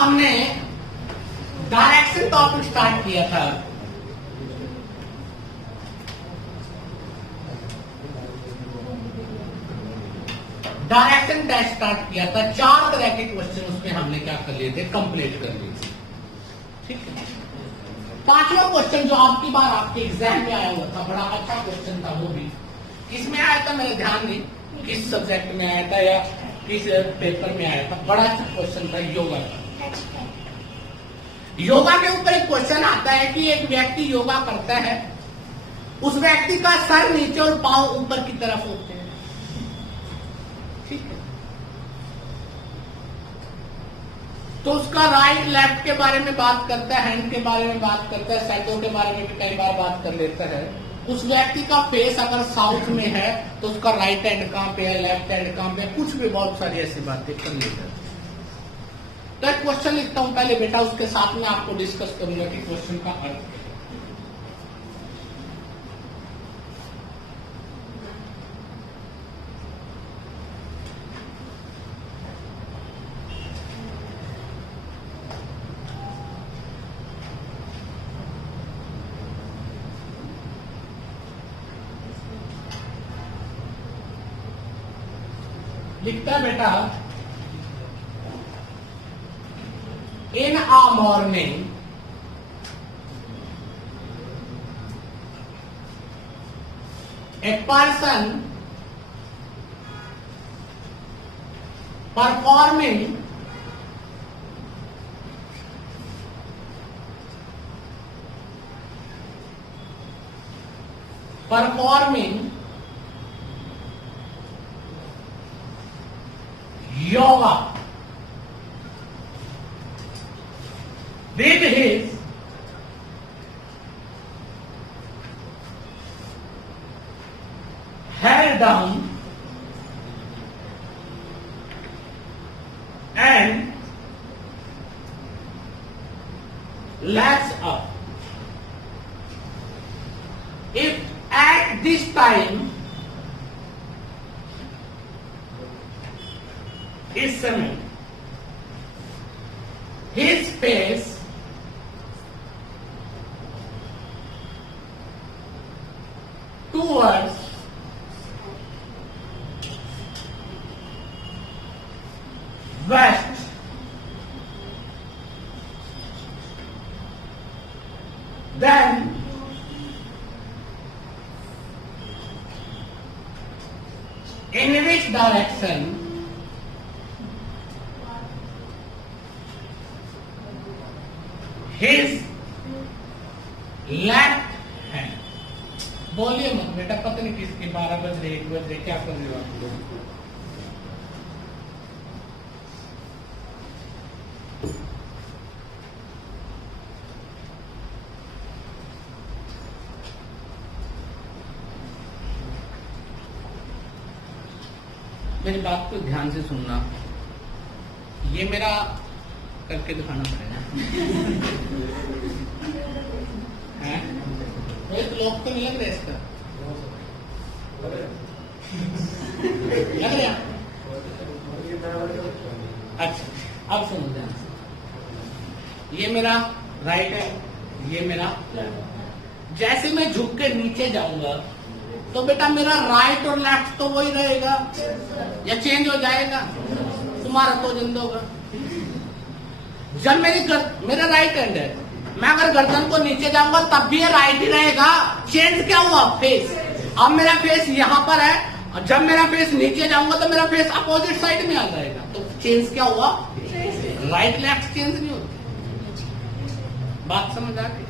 हमने direction topic start किया था। डायरेक्शन टेस्ट स्टार्ट किया था। 4 तरह के क्वेश्चन उसमें हमने क्या कर लिए थे, कंप्लीट कर लिए थे। ठीक है। 5वां क्वेश्चन जो आपकी बार आपके एग्जाम में आया हुआ था, बड़ा अच्छा क्वेश्चन था। वो भी किसमें आया था, मेरे ध्यान नहीं किस सब्जेक्ट में आया था या किस पेपर में आया था। बड़ा अच्छा क्वेश्चन था, योगा का। योगा के ऊपर एक क्वेश्चन आता है कि एक व्यक्ति योगा करता है, उस व्यक्ति का सर नीचे और पांव ऊपर की तरफ होते हैं। ठीक है। तो उसका राइट लेफ्ट के बारे में बात करता है, हैंड के बारे में बात करता है, साइडों के बारे में भी कई बार बात कर लेता है। उस व्यक्ति का फेस अगर साउथ में है तो उसका राइट हैंड कहां पे है, लेफ्ट हैंड कहां पे है, कुछ भी बहुत सारी ऐसी बातें कर लेता है। तो एक क्वेश्चन लिखता हूं पहले बेटा, उसके साथ में आपको डिस्कस करूंगा कि क्वेश्चन का अर्थ क्या है। लिखता है बेटा, in a morning a person performing yoga with his head down and legs up. If at this time इस समय his face towards west, then in which direction his left hand। बोलिए मत बेटा, पता नहीं किसके 12 बज रहे 1 बज रहे, क्या कर रहे हो आप लोग। मेरी बात को ध्यान से सुनना। ये मेरा करके दिखाना पड़ेगा। एक लोग तो नहीं लग रहा इसका, लग रहा। अच्छा अब सुनो ध्यान से। ये मेरा राइट है, ये मेरा लेफ्ट। जैसे मैं झुक के नीचे जाऊंगा तो बेटा मेरा राइट और लेफ्ट तो वही रहेगा या चेंज हो जाएगा, तुम्हारा तो जिंद होगा। जब मेरा राइट हैंड है, मैं अगर गर्दन को नीचे जाऊंगा तब भी ये राइट ही रहेगा। चेंज क्या हुआ, फेस। अब मेरा फेस यहाँ पर है और जब मेरा फेस नीचे जाऊंगा तो मेरा फेस अपोजिट साइड में आ जाएगा। तो चेंज क्या हुआ, राइट लेफ्ट चेंज नहीं होती। बात समझ आ गई।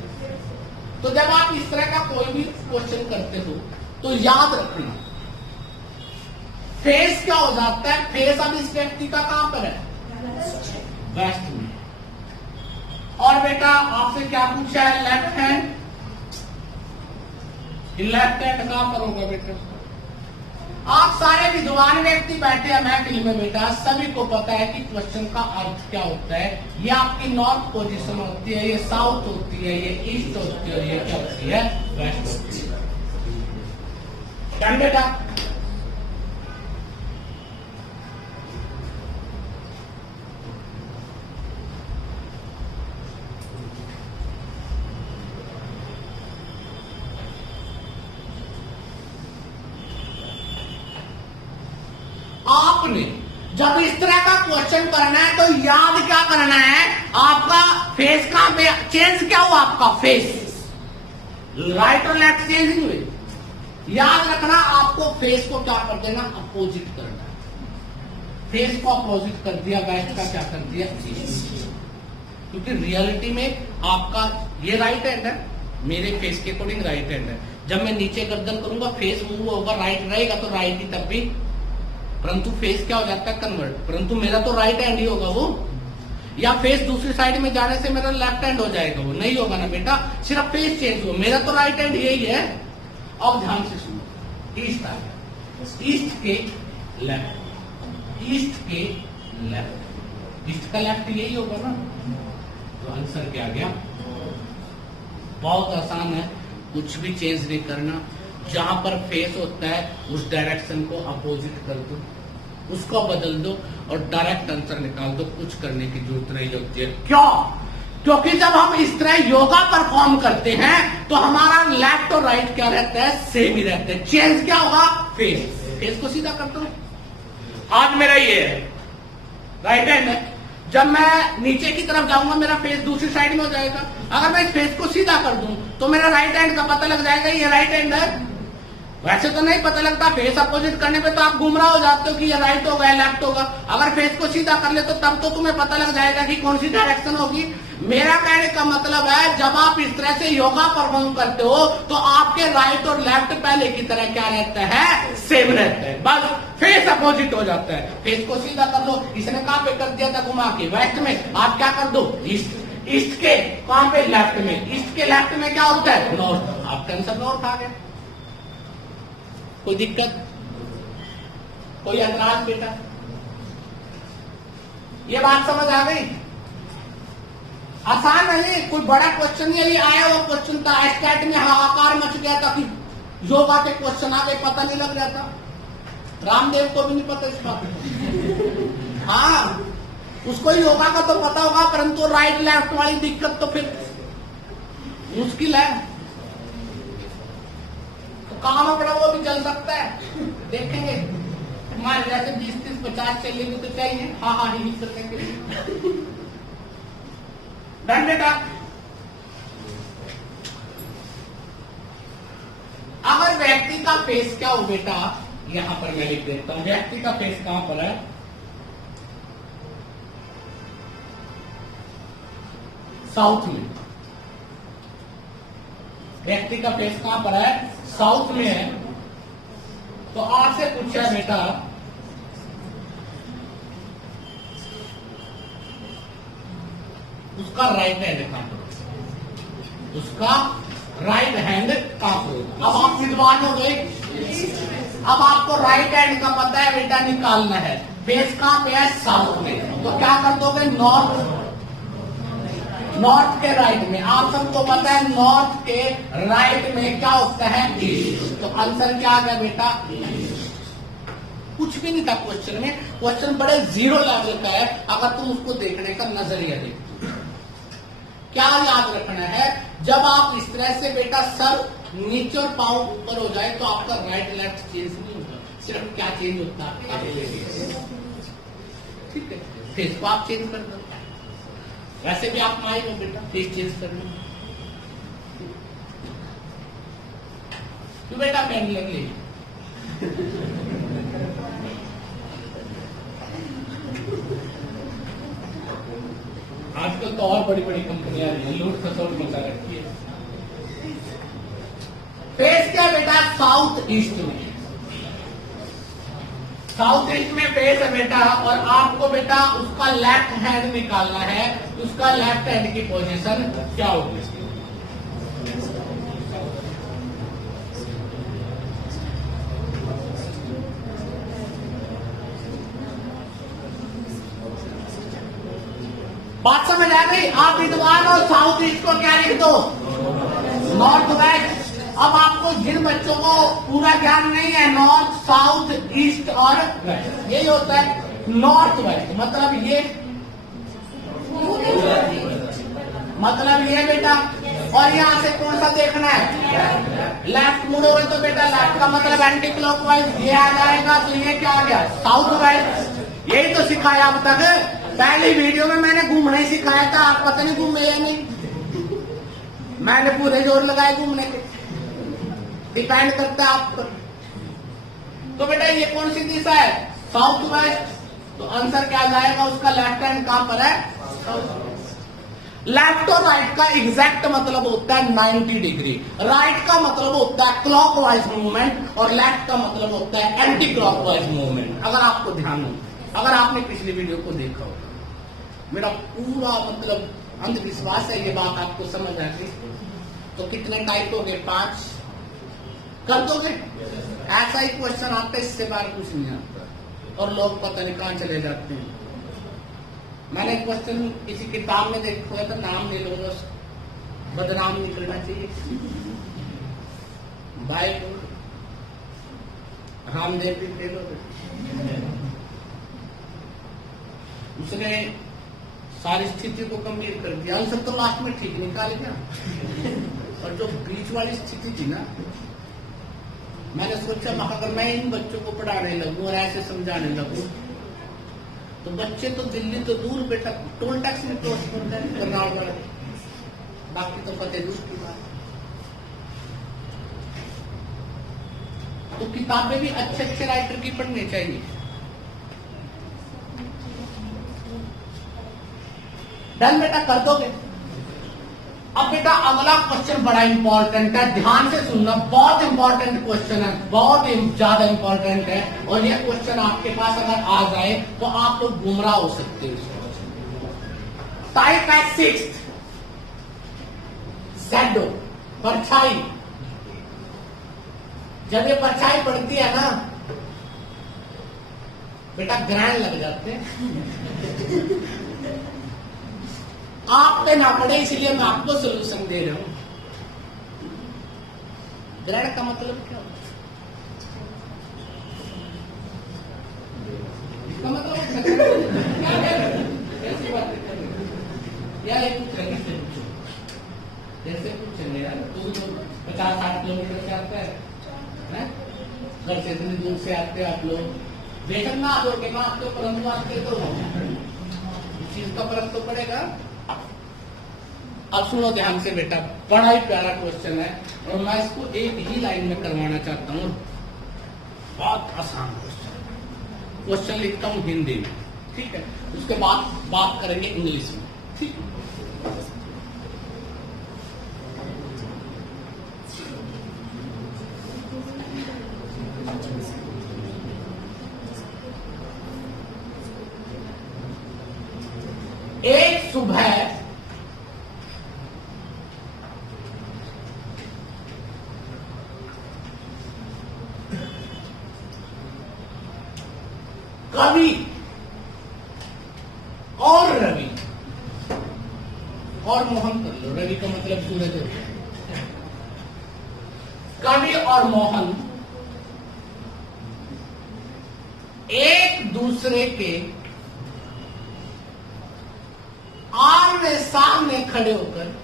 तो जब आप इस तरह का कोई भी क्वेश्चन करते हो तो याद रखना फेस क्या हो जाता है। फेस अब इस व्यक्ति का कहां पर है, वेस्ट में। और बेटा आपसे क्या पूछा है, लेफ्ट हैंड। लेफ्ट हैंड कहां पर होगा बेटा। आप सारे विद्वान व्यक्ति बैठे हैं महफिल में बेटा, सभी को पता है कि क्वेश्चन का अर्थ क्या होता है। ये आपकी नॉर्थ पोजीशन होती है, ये साउथ होती है, ये ईस्ट होती है, ये क्या होती है, वेस्ट होती है। क्या बेटा, आपने जब इस तरह का क्वेश्चन करना है तो याद क्या करना है, आपका फेस कहां पे चेंज क्या हुआ, आपका फेस राइट और लेफ्ट चेंज नहीं हुए। याद रखना आपको फेस को क्या कर देना, अपोजिट करना है। फेस को अपोजिट कर दिया, वेस्ट का क्या कर दिया, क्योंकि रियलिटी में आपका ये राइट हैंड है, मेरे फेस के अकॉर्डिंग राइट हैंड है। जब मैं नीचे गर्दन करूंगा फेस मूव होगा, राइट रहेगा तो राइट ही तब भी, परंतु फेस क्या हो जाता है कन्वर्ट, परंतु मेरा तो राइट हैंड ही होगा वो, या फेस दूसरी साइड में जाने से मेरा लेफ्ट हैंड हो जाएगा, वो नहीं होगा ना बेटा, सिर्फ फेस चेंज हो, मेरा तो राइट हैंड यही है। अब ध्यान से सुनो, ईस्ट आ गया, ईस्ट के लेफ्ट, ईस्ट के लेफ्ट, ईस्ट का लेफ्ट यही होगा ना, तो आंसर क्या आ गया, बहुत आसान है, कुछ भी चेंज नहीं करना, जहां पर फेस होता है उस डायरेक्शन को अपोजिट कर दो, उसको बदल दो और डायरेक्ट आंसर निकाल दो, कुछ करने की जरूरत नहीं होती है। क्यों? क्योंकि जब हम इस तरह योगा परफॉर्म करते हैं तो हमारा लेफ्ट और राइट क्या रहता है, सेम ही रहता है, चेंज क्या होगा, फेस को सीधा कर दो। आज मेरा ये है राइट हैंड है, जब मैं नीचे की तरफ जाऊंगा मेरा फेस दूसरी साइड में हो जाएगा, अगर मैं इस फेस को सीधा कर दूं तो मेरा राइट हैंड का पता लग जाएगा ये राइट हैंड है। वैसे तो नहीं पता लगता, फेस अपोजिट करने पे तो आप गुमराह हो जाते हो कि ये राइट होगा या लेफ्ट होगा, अगर फेस को सीधा कर ले तो तब तो तुम्हें पता लग जाएगा कि कौन सी डायरेक्शन होगी। मेरा कहने का मतलब है जब आप इस तरह से योगा परफॉर्म करते हो तो आपके राइट और लेफ्ट पहले की तरह क्या रहता है, सेम रहता है, बस फेस अपोजिट हो जाता है। फेस को सीधा कर दो, इसने कहां पे कर दिया था, घुमा के वेस्ट में, आप क्या कर दो, ईस्ट, ईस्ट के कहां पे, लेफ्ट में, ईस्ट के लेफ्ट में क्या होता है, नॉर्थ, आपका आंसर नॉर्थ आ गया। कोई दिक्कत, कोई ऐतराज बेटा, ये बात समझ आ गई? आसान नहीं, कोई बड़ा क्वेश्चन नहीं, ये आया हुआ क्वेश्चन था, एस्टेट में हाहाकार मच गया था कि योगा के क्वेश्चन आ गए, पता नहीं लग रहा था, रामदेव को भी नहीं पता इस बात को। हाँ, उसको योगा का तो पता होगा, परंतु राइट लेफ्ट वाली दिक्कत तो फिर मुश्किल है। कहां में पड़ा वो भी चल सकता है, देखेंगे। हमारे जैसे 20, 30, 50 चलेंगे तो चाहिए, हाँ हाँ ही करने के लिए। डन बेटा। अगर व्यक्ति का फेस क्या हो बेटा, यहां पर मैं लिख देता हूं, व्यक्ति का फेस कहां पर है, साउथ में, व्यक्ति का फेस कहां पर है, साउथ में है, तो आपसे पूछा बेटा उसका राइट हैंड कहां पर, उसका राइट हैंड कहां पर। अब आप विद्वान हो गए, अब आपको राइट हैंड का पता है बेटा, निकालना है, फेस कहां पे है, साउथ में, तो क्या कर दोगे, नॉर्थ, नॉर्थ के राइट में, आप सबको पता है नॉर्थ के राइट में क्या होता है, ईस्ट, तो आंसर क्या आ गया बेटा, कुछ भी नहीं था क्वेश्चन में, क्वेश्चन बड़े जीरो लेवल का है, अगर तुम उसको देखने का नजरिया देखो। क्या याद रखना है, जब आप इस तरह से बेटा सर नीचे और पांव ऊपर हो जाए तो आपका राइट लेफ्ट चेंज नहीं होगा, सिर्फ क्या चेंज होता है, ठीक है, फेस को आप चेंज कर दो, वैसे भी आप माइक हो बेटा, फेस चेंज करना, तो बेटा पेन लग ली। आजकल तो और बड़ी बड़ी कंपनियां लूट खसोट मचा रखी है। फेस क्या बेटा, साउथ ईस्ट में, साउथ ईस्ट में फेस है बेटा, और आपको बेटा उसका लेफ्ट हैंड निकालना है, उसका लेफ्ट हैंड की पोजीशन क्या होगी, बात समझ आ गई? आप विद्वान और साउथ ईस्ट को क्या लिख दो, नॉर्थ वेस्ट। अब आपको जिन बच्चों को पूरा ज्ञान नहीं है, नॉर्थ साउथ ईस्ट और वेस्ट, यही होता है नॉर्थ वेस्ट, मतलब ये बेटा और यहाँ से कौन सा देखना है, लेफ्ट मुड़ोगे तो बेटा लेफ्ट का मतलब एंटी क्लॉकवाइज, ये आ जाएगा तो ये क्या आ गया, साउथ वाइज। यही तो सिखाया अब तक, पहली वीडियो में मैंने घूमना ही सिखाया था, आप पता नहीं घूमे या नहीं, मैंने पूरे जोर लगाए घूमने के, डिपेंड करता है आप पर। तो बेटा ये कौन सी दिशा है, साउथ वेस्ट, तो आंसर क्या जाएगा उसका, लेफ्ट हैंड कहां पर है, लेफ्ट और राइट का एग्जैक्ट मतलब होता है 90 डिग्री, राइट का मतलब होता है क्लॉकवाइज मूवमेंट और लेफ्ट का मतलब होता है एंटी क्लॉकवाइज मूवमेंट। अगर आपको ध्यान हो, अगर आपने पिछली वीडियो को देखा होगा, मेरा पूरा मतलब अंधविश्वास है ये बात आपको समझ आ गई। तो कितने टाइप हो गए, 5 कर दोगे, ऐसा ही क्वेश्चन आता है, इससे बार कुछ नहीं आता और लोग पता नहीं कहां चले जाते हैं। मैंने क्वेश्चन किसी किताब में देखा है तो नाम नहीं लूंगा, बदनाम नहीं करना चाहिए, बाय रामदेव भी फेल हो गए, उसने सारी स्थिति को गंभीर कर दिया, आंसर तो लास्ट में ठीक निकाल गया और जो बीच वाली स्थिति थी ना, मैंने सोचा अगर मैं इन बच्चों को पढ़ाने लगूं और ऐसे समझाने लगूं तो बच्चे तो दिल्ली तो दूर, बेटा टोल टैक्स में क्रॉस करते हैं कर्नाटक वाले, बाकी तो पते दूर की बात। तो किताबें भी अच्छे अच्छे राइटर की पढ़नी चाहिए। डन बेटा, कर दोगे। अब बेटा अगला क्वेश्चन बड़ा इंपॉर्टेंट है, ध्यान से सुनना, बहुत इंपॉर्टेंट क्वेश्चन है, बहुत ज्यादा इंपॉर्टेंट है। और यह क्वेश्चन आपके पास अगर आ जाए तो आप लोग गुमराह हो सकते हो। टाइप है 6th, शैडो, परछाई। जब ये परछाई पड़ती है ना बेटा, ग्रहण लग जाते हैं। आप पे ना पड़े इसलिए मैं आपको सोल्यूशन दे रहा हूं। ग्रहण का मतलब क्या होता है, इसका मतलब कैसी बात कर रहे हो यार, एक जैसे पूछेंगे यार, तू तो 50-60 किलोमीटर से आता है, घर से इतनी दूर से आते हैं आप लोग, बेशक ना आ दोगे ना आपके, परंतु आपके तो इस चीज का फर्क तो पड़ेगा। अब सुनो ध्यान से बेटा, बड़ा ही प्यारा क्वेश्चन है और मैं इसको एक ही लाइन में करवाना चाहता हूँ, बहुत आसान क्वेश्चन। क्वेश्चन लिखता हूँ हिंदी में, ठीक है, उसके बाद बात करेंगे इंग्लिश में, ठीक है। एक सुबह कवि और रवि और मोहन कर लो, रवि का मतलब सूरज है, कवि और मोहन एक दूसरे के आमने सामने खड़े होकर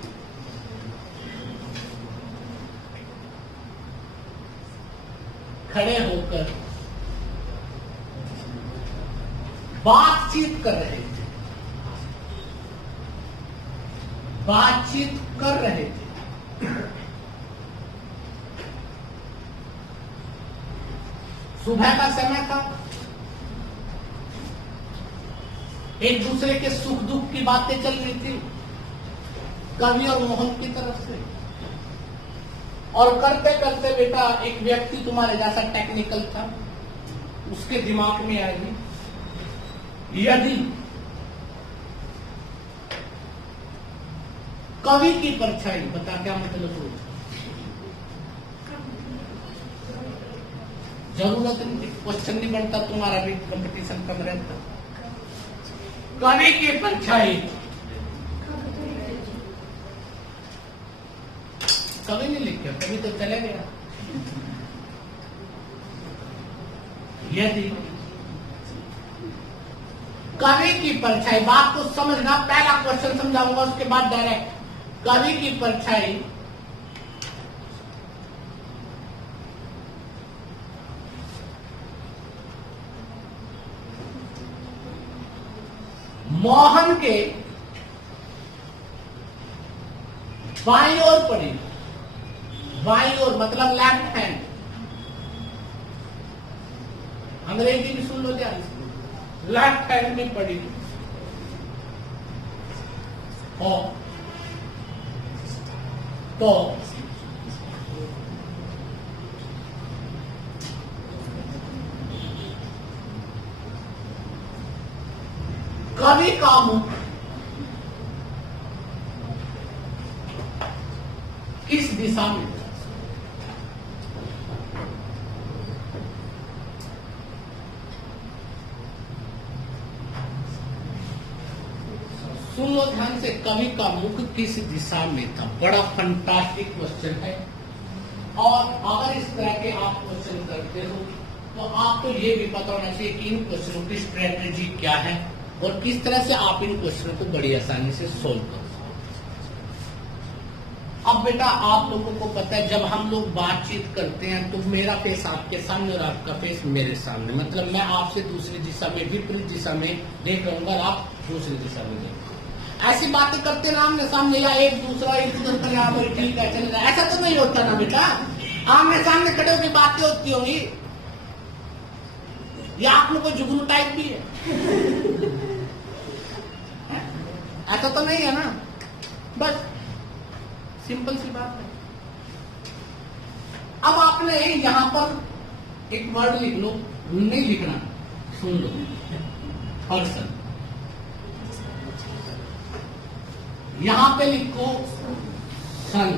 बातचीत कर रहे थे, बातचीत कर रहे थे। सुबह का समय था, एक दूसरे के सुख दुख की बातें चल रही थी कवि और मोहन की तरफ से। और करते करते बेटा एक व्यक्ति तुम्हारे जैसा टेक्निकल था, उसके दिमाग में आएगी यदि कवि की परछाई, बता क्या मतलब हो, जरूरत नहीं, क्वेश्चन नहीं बनता, तुम्हारा भी कंपटीशन कम रहता। कवि की परछाई, कवि नहीं लिख गया, कवि तो चले गया। यदि कवि की परछाई, बात को समझना, पहला क्वेश्चन समझाऊंगा उसके बाद डायरेक्ट कवि की परछाई मोहन के बाईं ओर पड़ी। बाईं ओर मतलब लेफ्ट हैंड। अंग्रेजी भी सुन लो ध्यान से, लेफ्ट हैंड में पड़ी। और तो कवि का मुख किस दिशा में? सुन लो ध्यान से, कवि का मुख किस दिशा में था? बड़ा फंटास्टिक क्वेश्चन है। और अगर इस तरह के आप क्वेश्चन करते हो तो आपको ये भी पता होना चाहिए कि इन क्वेश्चनों की स्ट्रेटेजी क्या है और किस तरह से आप इन क्वेश्चनों को बड़ी आसानी से सोल्व कर सकते। अब बेटा आप लोगों को पता है, जब हम लोग बातचीत करते हैं तो मेरा फेस आपके सामने और आपका फेस मेरे सामने, मतलब मैं आपसे दूसरी दिशा में, विपरीत दिशा में देख रहा हूँ और आप दूसरी दिशा में देख। ऐसी बातें करते ना आमने सामने, या एक दूसरा एक दूसरे पर यहाँ पर ठीक है चल रहा है, ऐसा तो नहीं होता ना बेटा। आमने सामने खड़े होकर बातें होती होंगी, या आप लोग को जुगनू टाइप भी है, ऐसा तो नहीं है ना। बस सिंपल सी बात है। अब आपने यहां पर एक वर्ड लिख लो, नहीं लिखना, सुन लो, पर्सन। यहां पे लिखो सन,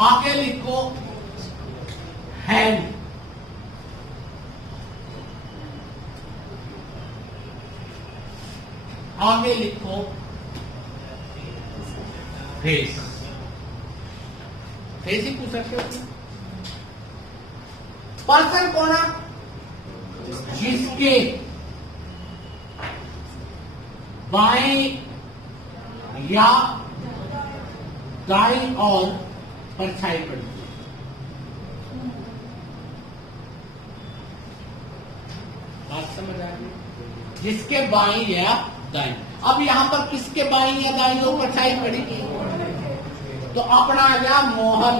आगे लिखो हैंड, आगे लिखो फेस। फेस ही पूछ सकते हो। पर्सन कौन है? जिसके बाएं या दाईं ओर परछाई पड़ती है। बात समझ आ रही? जिसके बाईं या दाईं। अब यहां पर किसके बाईं या दाईं ओर परछाई पड़ी? तो अपना आ गया मोहन।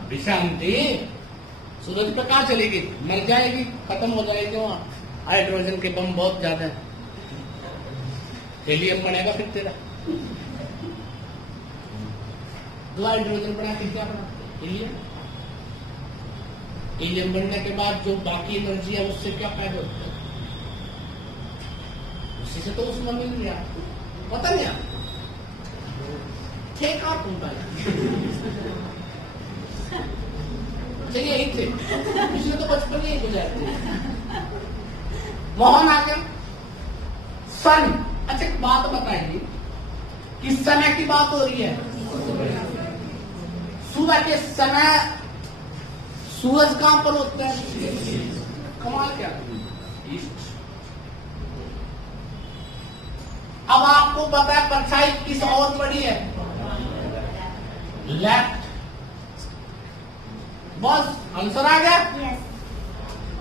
अभी शांति, सूरज पे कहां चलेगी? मर जाएगी, खत्म हो जाएगी। वहां हाइड्रोजन के बम बहुत ज्यादा है, हेलियम बनेगा फिर तेरा। दो हाइड्रोजन बना के क्या बना? हेलियम। हीलियम बनने के बाद जो बाकी एनर्जी है उससे क्या फायदा होता है? उसी से तो उसमें मिल गया, पता नहीं आपको? ठीक आप चलिए यही थे, इसलिए तो बचपन में ही गुजारते। मोहन आ गया। सन। अच्छा एक बात बताइए, किस समय की बात हो रही है? सुबह के समय सूरज कहां पर होता है? कमाल क्या? ईस्ट। अब आपको पता है परछाई किस ओर पड़ी है? लेफ्ट। बस आंसर आ गया।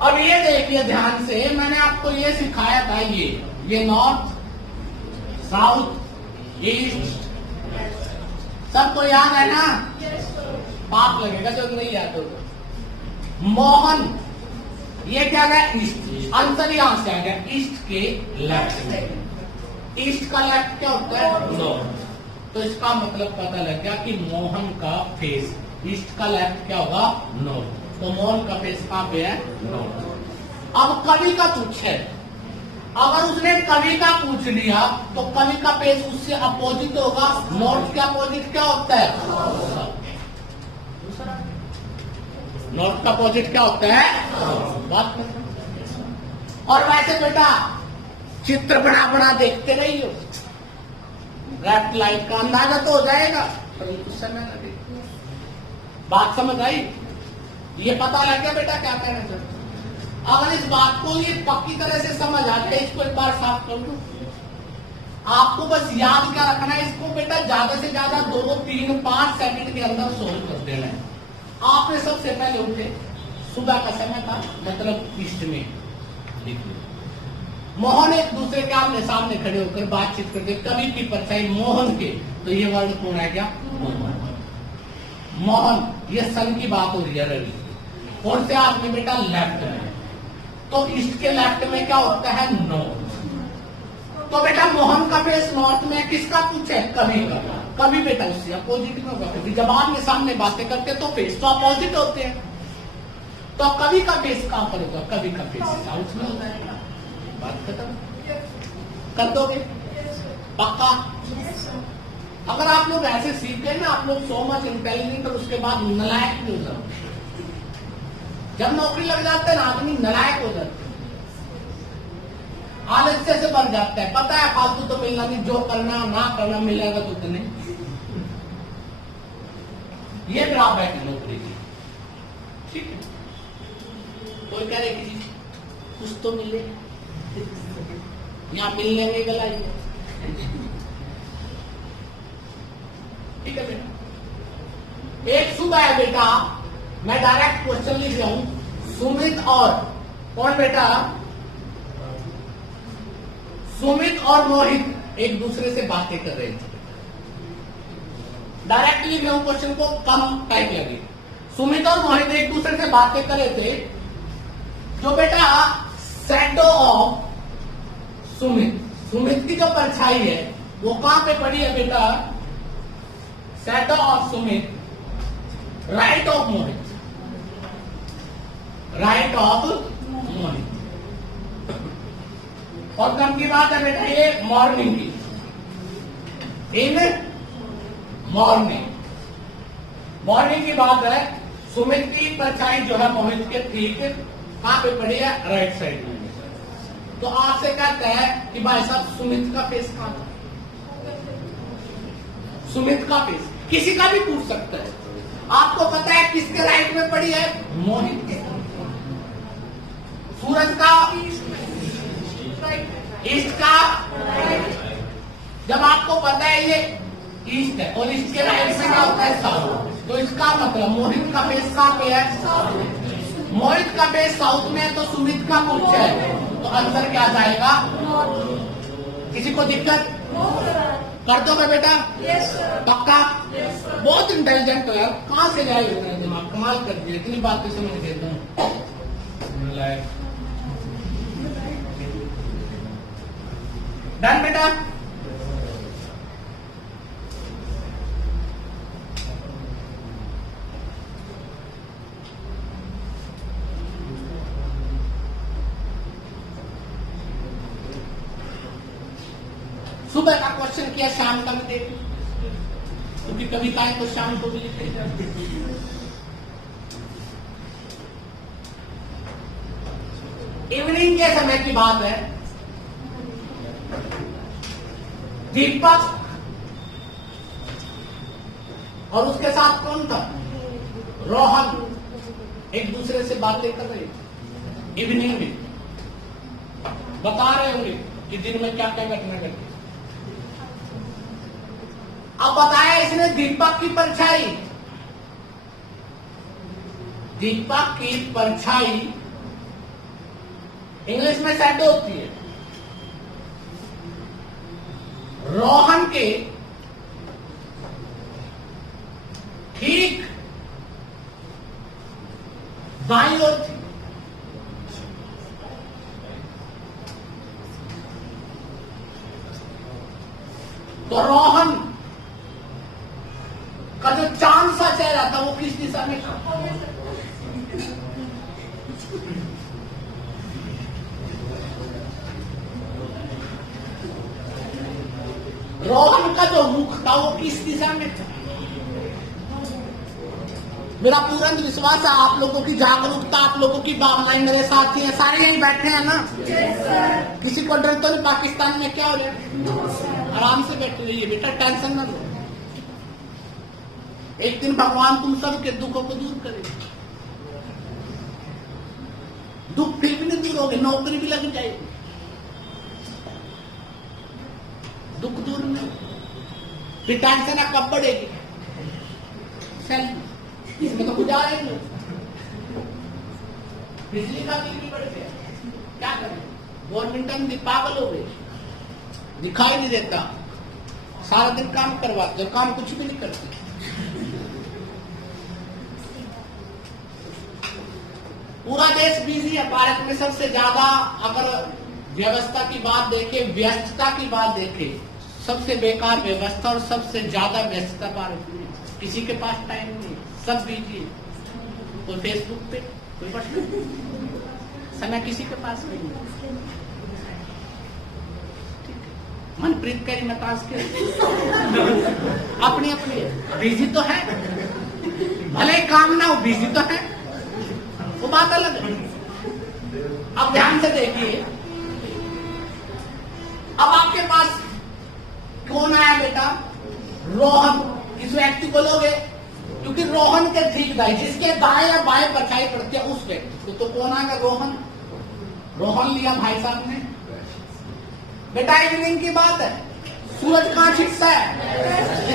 अब ये देखिए ध्यान से, मैंने आपको ये सिखाया था, ये नॉर्थ, साउथ, ईस्ट, सबको याद है ना? पाप लगेगा जो नहीं याद होगा। मोहन ये क्या है? ईस्ट। आंसर यहां से आ गया, ईस्ट के लेफ्ट। ईस्ट का लेफ्ट क्या होता है? नॉर्थ। तो इसका मतलब पता लग गया कि मोहन का फेस, ईस्ट का लेफ्ट क्या होगा? नॉर्थ। तो मोहन का फेस कहां पे है? नॉर्थ। अब कवि का पूछे, अगर उसने कवि का पूछ लिया तो कवि का फेस उससे अपोजिट होगा। नॉर्थ के अपोजिट क्या होता है? नॉर्थ का अपोजिट क्या होता है? बात कर। और वैसे बेटा चित्र बना बना देखते रहिए, लेफ्ट लाइट का अंदाजा तो हो जाएगा, पर कुछ समय लगेगा। बात समझ आई? ये पता लग गया बेटा क्या कहना चाहते? अगर इस बात को ये पक्की तरह से समझ आ जाए, इसको एक बार साफ कर दो। आपको बस याद क्या रखना है, इसको बेटा ज्यादा से ज्यादा 2, 3, 5 सेकंड के अंदर सोल्व कर देना है। आपने सबसे पहले उठे, सुबह का समय था, मतलब ईस्ट में लिख लो। मोहन एक दूसरे के आमने सामने खड़े होकर बातचीत करते, कभी भी परछाई मोहन के, तो ये वर्ड कौन है क्या? मोहन। ये सन की बात हो रही है रवि। कौन से हाथ में बेटा? लेफ्ट में। तो ईस्ट के लेफ्ट में क्या होता है? नॉर्थ। तो बेटा मोहन का फेस नॉर्थ में, किसका पूछे? कवि का। कभी बेटा उससे अपोजिट में होगा, क्योंकि जब आमने सामने बातें करते तो फेस तो अपोजिट होते हैं। तो कवि का फेस कहां पर होगा? कवि का फेस साउथ में हो जाएगा। बात खत्म। कर दोगे? पक्का? अगर आप लोग ऐसे सीखते ना, आप लोग सो मच इंटेलिजेंट और उसके बाद नालायक भी हो जाते। जब नौकरी लग जाता है ना, आदमी नालायक हो जाता है, आलस्य से भर जाता है। पता है फालतू तो मिलना नहीं, जो करना ना करना मिलेगा तो उतने। ये ड्रॉबैक है नौकरी की। ठीक है, कोई कह रहे कि कुछ तो मिले, यहां मिलने में गला ही है। ठीक है बेटा, एक सुबह है बेटा, मैं डायरेक्ट क्वेश्चन लिख रहा हूं। सुमित और कौन बेटा? सुमित और मोहित एक दूसरे से बातें कर रहे थे। डायरेक्ट लिख रहा हूं क्वेश्चन को, कम टाइप लगे। सुमित और मोहित एक दूसरे से बातें कर रहे थे। जो बेटा शैडो ऑफ सुमित, सुमित की जो परछाई है वो कहां पे पड़ी है बेटा? Shadow of Sumit right of Mohit, right of Mohit. और कब की बात है बेटा? ये मॉर्निंग की, इन मॉर्निंग, मॉर्निंग की बात है। सुमित की परछाई जो है मोहित के ठीक कहां पे पड़ी है? राइट साइड में। तो आपसे कहता है कि भाई साहब सुमित का फेस कहां था? सुमित का फेस किसी का भी पूछ सकता है। आपको पता है किसके राइट में पड़ी है? मोहित के। सूरज का ईस्ट का, जब आपको पता है ये ईस्ट है और ईस्ट के राइट में क्या होता है? साउथ। तो इसका मतलब मोहित का फेस कहां पे है? मोहित का फेस साउथ में है, तो सुमित का कुछ है, तो आंसर क्या जाएगा? किसी को दिक्कत? कर दोगे बेटा? पक्का? बहुत इंटेलिजेंट हो यार, कहां से जाए इतना दिमाग, कमाल कर दिया, इतनी बातें समझ देता हूँ। डन बेटा? सुबह का क्वेश्चन किया, शाम का भी देख, क्योंकि कविताएं तो शाम को भी लिखी जाती। इवनिंग के समय की बात है। दीपक और उसके साथ कौन था? रोहन एक दूसरे से बातें कर रहे थे इवनिंग में, बता रहे होंगे कि दिन में क्या क्या घटना घटी। अब बताया इसने दीपक की परछाई, दीपक की परछाई इंग्लिश में शैडो होती है। रोहन के ठीक दाईं ओर थी। तो रोहन का जो चांद सा चेहरा था वो किस दिशा में था? रोहन का जो मुख था वो किस दिशा में था? मेरा पूरा विश्वास है आप लोगों की जागरूकता, आप लोगों की भावनाएं मेरे साथ ही हैं, सारे यहीं बैठे हैं ना? किसी को डर तो नहीं? पाकिस्तान में क्या हो रहा है? आराम से बैठे रहिए बेटा, टेंशन ना लो। एक दिन भगवान तुम सबके दुखों को दूर करेगा। दुख फिर दोगे, नौकरी भी लग जाएगी, दुख दूर में। फिर टेंशन कब बढ़ेगी? सैलरी, इसमें तो गुजारे नहीं। बिजली का बिल भी बढ़ गया, क्या करें? गवर्नमेंट पागल हो गई, दिखाई नहीं देता, सारा दिन काम करवाते, काम कुछ भी नहीं करते। पूरा देश बिजी है। भारत में सबसे ज्यादा अगर व्यवस्था की बात देखें, व्यस्तता की बात देखें, सबसे बेकार व्यवस्था और सबसे ज्यादा व्यस्तता भारत में। किसी के पास टाइम नहीं, सब बिजी है। कोई फेसबुक पे, कोई व्हाट्सएप, समय किसी के पास नहीं है। मनप्रीत करी मताज के अपनी अपनी बिजी तो है, भले काम ना हो, बिजी तो है, वो बात अलग है। अब ध्यान से देखिए, अब आपके पास कौन आया बेटा? रोहन। इस व्यक्ति को लोगे, क्योंकि रोहन के ठीक दाएं, जिसके दाएं या बाएं परछाई पड़ती है उस व्यक्ति को, तो कौन आएगा? रोहन। रोहन लिया भाई साहब ने। बेटा इवनिंग की बात है, सूरज कहां छिपता है?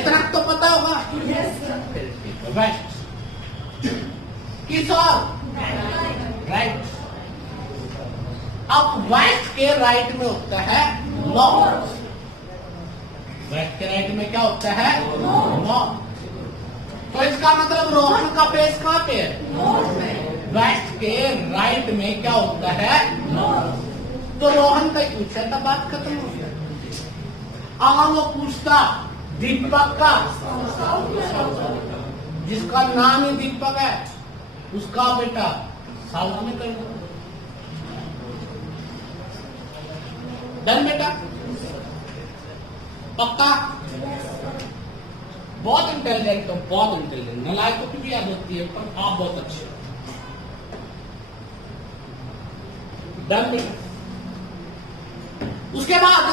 इतना तो पता होगा। वेस्ट। किस और? राइट। अब वेस्ट के राइट में होता है नॉर्थ। वेस्ट के राइट में क्या होता है? नॉर्थ। तो इसका मतलब रोहन का फेस कहां पे है? नॉर्थ में। वेस्ट के राइट में क्या होता है? नॉर्थ। तो रोहन का ही पूछा था, बात खत्म हो गया। अगर वो पूछता दीपक का, जिसका नाम ही दीपक है, उसका बेटा साउथ में कर दो। डन बेटा, पक्का? बहुत इंटेलिजेंट हो, बहुत इंटेलिजेंट। नलायकों की भी याद होती है, पर आप बहुत अच्छे हो। डन बेटा। उसके बाद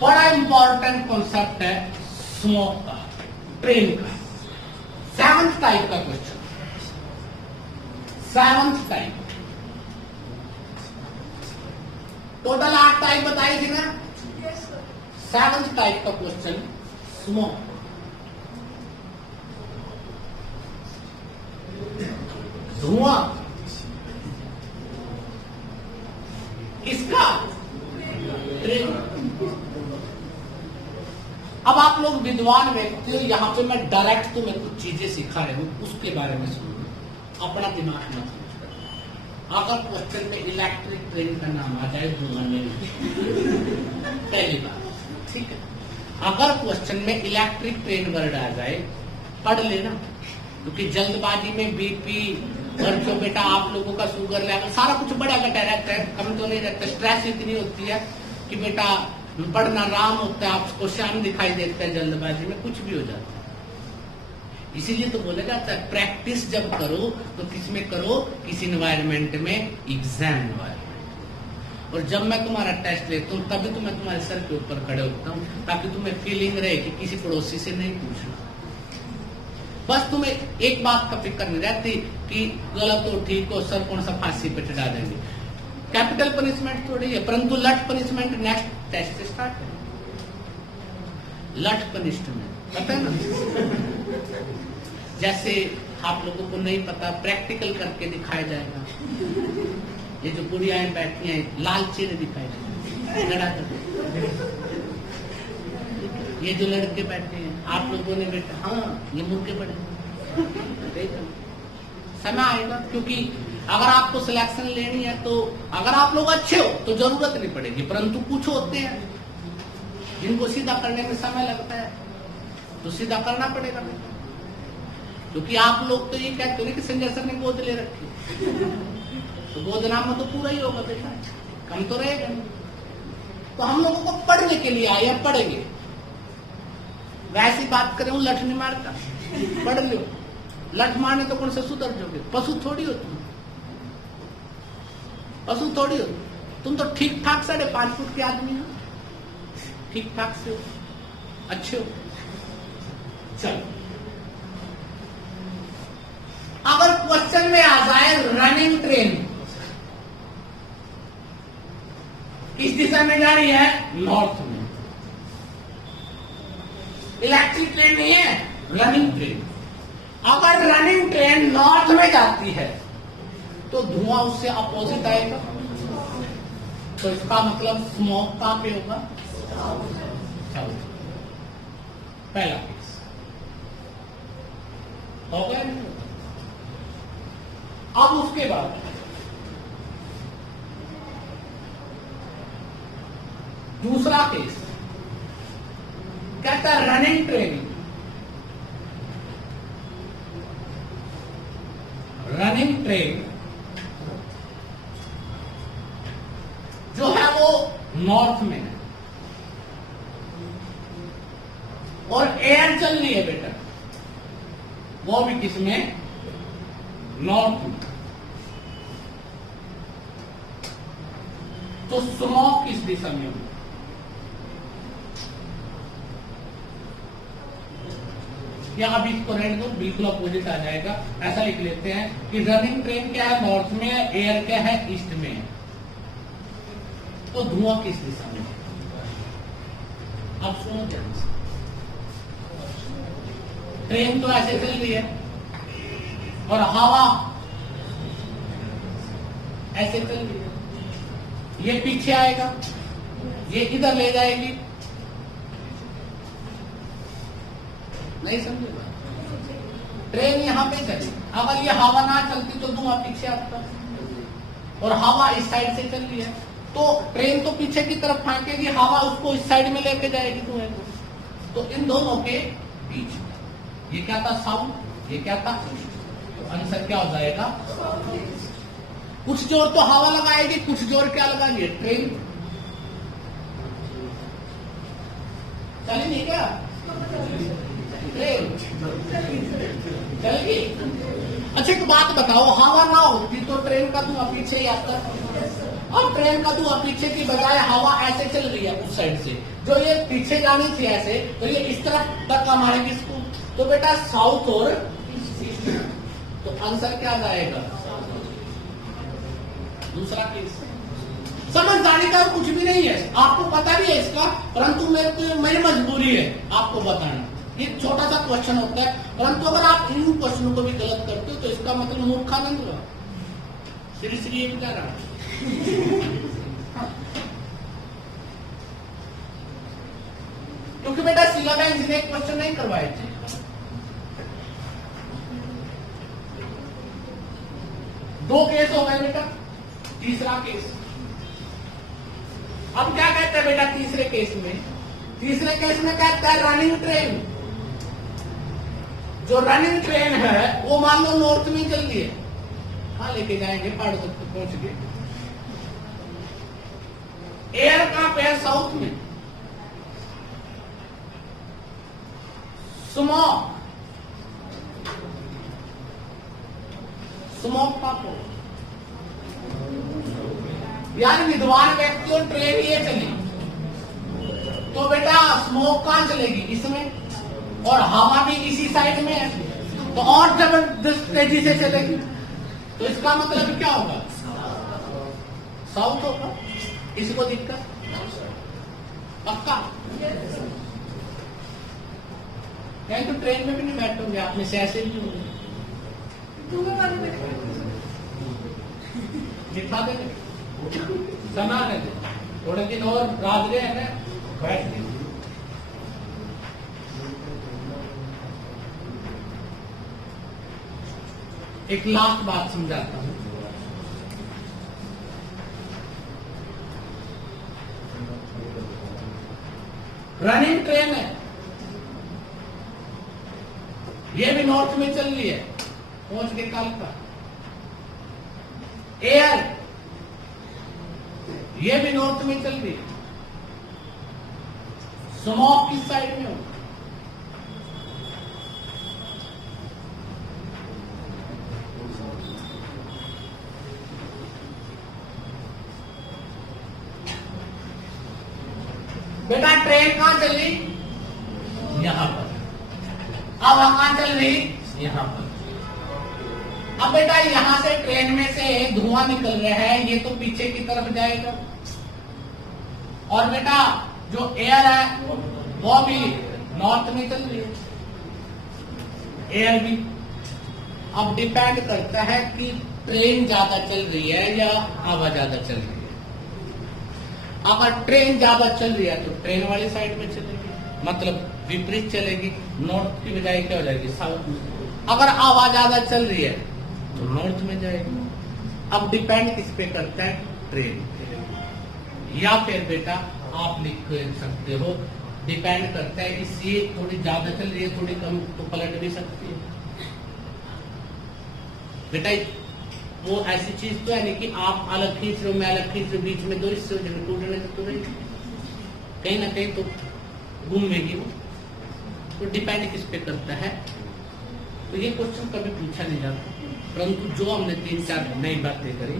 बड़ा इंपॉर्टेंट कॉन्सेप्ट है स्मोक का, ट्रेन का। 7th टाइप का question, 7th type. Total 8 type बताई थी ना? 7th टाइप का क्वेश्चन स्मोक। धुआं किसका? ट्रेन। अब आप लोग विद्वान व्यक्ति हो, यहां पे मैं डायरेक्ट तुम्हें कुछ चीजें सिखा रहा हूं, उसके बारे में सुनो, अपना दिमाग मत यूज करो। अगर क्वेश्चन में इलेक्ट्रिक ट्रेन का नाम आ जाए, धुआं नहीं, पहली बात, ठीक है? अगर क्वेश्चन में इलेक्ट्रिक ट्रेन वर्ड आ जाए, पढ़ लेना, क्योंकि जल्दबाजी में बीपी और जो बेटा आप लोगों का शुगर लेवल सारा कुछ बड़ा घटा रहता है, कम तो नहीं रहता। स्ट्रेस इतनी होती है कि बेटा पढ़ना राम होता है, आपको शाम दिखाई देता है, जल्दबाजी में कुछ भी हो जाता है। इसीलिए तो बोला जाता है प्रैक्टिस जब करो तो किसमें करो? किसी एनवायरमेंट में, एग्जाम एनवायरमेंट। और जब मैं तुम्हारा टेस्ट लेता हूँ तभी तो मैं तुम्हारे सर के ऊपर खड़े होता हूँ, ताकि तुम्हें फीलिंग रहे कि किसी पड़ोसी से नहीं पूछना। बस तुम्हें एक बात का फिक्र नहीं रहती कि गलत हो ठीक हो, सर कौन सा फांसी पे चढ़ा देंगे। कैपिटल पनिशमेंट थोड़ी है, परंतु लट पनिशमेंट नेक्स्ट टेस्ट से स्टार्ट है। लट पनिशमेंट पता है ना? जैसे आप लोगों को नहीं पता, प्रैक्टिकल करके दिखाया जाएगा। ये जो बुढ़ियाएं बैठी हैं, लाल चेहरे दिखाए जाएंगे, लड़ा कर। ये जो लड़के बैठे हैं, आप लोगों ने बेटा, हाँ ये मुर्गे बड़े, समय आएगा। क्योंकि अगर आपको सिलेक्शन लेनी है तो अगर आप लोग अच्छे हो तो जरूरत नहीं पड़ेगी, परंतु कुछ होते हैं जिनको सीधा करने में समय लगता है, तो सीधा करना पड़ेगा बेटा। क्योंकि आप लोग तो ये कहते हो कि संजय सर ने गोद ले रखी, तो गोद नाम में तो पूरा ही होगा बेटा, कम तो रहेगा नहीं। तो हम लोगों को पढ़ने के लिए आए हैं, पढ़ेंगे। वैसी बात करें, लठ नहीं मारता, पढ़ लो। लठ मारने तो कौन से सुधर जाओगे? पशु थोड़ी हो तुम, पशु थोड़ी हो तुम। तो ठीक ठाक 5.5 फुट के आदमी हो, ठीक ठाक से हो, अच्छे हो। चलो, अगर क्वेश्चन में आ जाए रनिंग ट्रेन, दिशा में जा रही है, नॉर्थ में। इलेक्ट्रिक ट्रेन नहीं है, रनिंग ट्रेन। अगर रनिंग ट्रेन नॉर्थ में जाती है तो धुआं उससे अपोजिट आएगा, तो इसका मतलब स्मोक कहां पे होगा, साउथ। पहला केस हो गया। अब उसके बाद दूसरा केस कहता है रनिंग ट्रेन। रनिंग ट्रेन जो है वो नॉर्थ में है और एयर चल रही है बेटा, वो भी किसमें, नॉर्थ में। तो स्मोक किस दिशा में होगी, या अब इसको रहने दो, बिल्कुल अपोजिट आ जाएगा। ऐसा लिख लेते हैं कि रनिंग ट्रेन क्या है, नॉर्थ में है, एयर क्या है, ईस्ट में है। तो धुआं किस दिशा में है, अब सुनो ध्यान से। ट्रेन तो ऐसे चल रही है और हवा ऐसे चल रही है, ये पीछे आएगा, ये इधर ले जाएगी, नहीं समझेगा। ट्रेन यहां पे चली, अगर ये हवा ना चलती तो धुआं पीछे आता, और हवा इस साइड से चल रही है तो ट्रेन तो पीछे की तरफ फेंकेगी, हवा उसको इस साइड में लेके जाएगी धुएं को। तो इन दोनों के बीच, ये क्या था साउथ, ये क्या था ईस्ट, तो आंसर क्या हो जाएगा, कुछ जोर तो हवा लगाएगी, कुछ जोर क्या लगाएगी, ट्रेन। चली नहीं क्या ट्रेन, चलेगी। अच्छा एक बात बताओ, हवा ना होती तो ट्रेन का धुआं पीछे ही आता, अब ट्रेन का धुआं पीछे की बजाय हवा ऐसे चल रही है उस साइड से, जो ये पीछे जानी थी ऐसे, तो ये इस तरफ तक कम आएगी इसको, तो बेटा साउथ और ईस्ट, तो आंसर क्या जाएगा, दूसरा केस। समझदारी का कुछ भी नहीं है, आपको पता भी है इसका, परंतु मेरी मजबूरी है आपको बताना। ये छोटा सा क्वेश्चन होता है, परंतु अगर आप इन क्वेश्चनों को भी गलत करते हो तो इसका मतलब मूर्खानंद हुआ। श्री ये भी कह रहा है। क्योंकि बेटा सिला बैंक ने क्वेश्चन नहीं करवाए थे। दो केस हो गए बेटा, तीसरा केस। अब क्या कहते हैं बेटा तीसरे केस में, तीसरे केस में कहता है रनिंग ट्रेन। जो रनिंग ट्रेन है वो मान लो नॉर्थ में चल रही है, कहां लेके जाएंगे, पहाड़ तक तो पहुंच गए। एयर कहां पे है, साउथ में। स्मोक, स्मोक का को यानी विद्वान व्यक्ति और ट्रेन ये चली, तो बेटा स्मोक कहां चलेगी, इसमें, और हवा भी इसी साइड में है, तो और जबरदस्त तेजी से चलेगी। तो इसका मतलब क्या होगा, साउथ होगा। इसको दिक्कत पक्का, नहीं तो ट्रेन में भी नहीं बैठोगे, आप में से ऐसे भी होंगे, दिखा देंगे, सना है थोड़े दिन और रात गए हैं ना, बैठ गए। एक लास्ट बात समझाता हूं। रनिंग ट्रेन है, ये भी नॉर्थ में चल रही है, पहुंच के कलकत्ता। एयर ये भी नॉर्थ में चल रही है, स्मोक किस साइड में होगा, बेटा ट्रेन कहां चल रही, यहां पर, अब कहां चल रही, यहां पर। अब बेटा यहां से ट्रेन में से धुआं निकल रहा है, ये तो पीछे की तरफ जाएगा, और बेटा जो एयर है वो भी नॉर्थ में चल रही है, एयर भी। अब डिपेंड करता है कि ट्रेन ज्यादा चल रही है या हवा ज्यादा चल रही है। अगर ट्रेन ज्यादा चल रही है तो ट्रेन वाली साइड में चलेगी, मतलब विपरीत चलेगी, नॉर्थ की बजाय क्या हो जाएगी, साउथ में। अगर हवा ज्यादा चल रही है तो नॉर्थ में जाएगी। अब डिपेंड किस पे करता है, ट्रेन। या फिर बेटा आप लिख सकते हो डिपेंड करता है इससे थोड़ी ज्यादा चल रही है थोड़ी कम तो पलट भी सकती है। बेटा वो ऐसी चीज तो है नहीं कि आप अलग खींच रहे हो मैं अलग खींच रहा हूं, बीच में दो हिस्से हो जाएंगे, टूटने तो रहेगी, कहीं ना कहीं तो घूमेगी वो। तो डिपेंड किस पे करता है। तो ये क्वेश्चन कभी पूछा नहीं जाता, परंतु जो हमने 3-4 नई बातें करी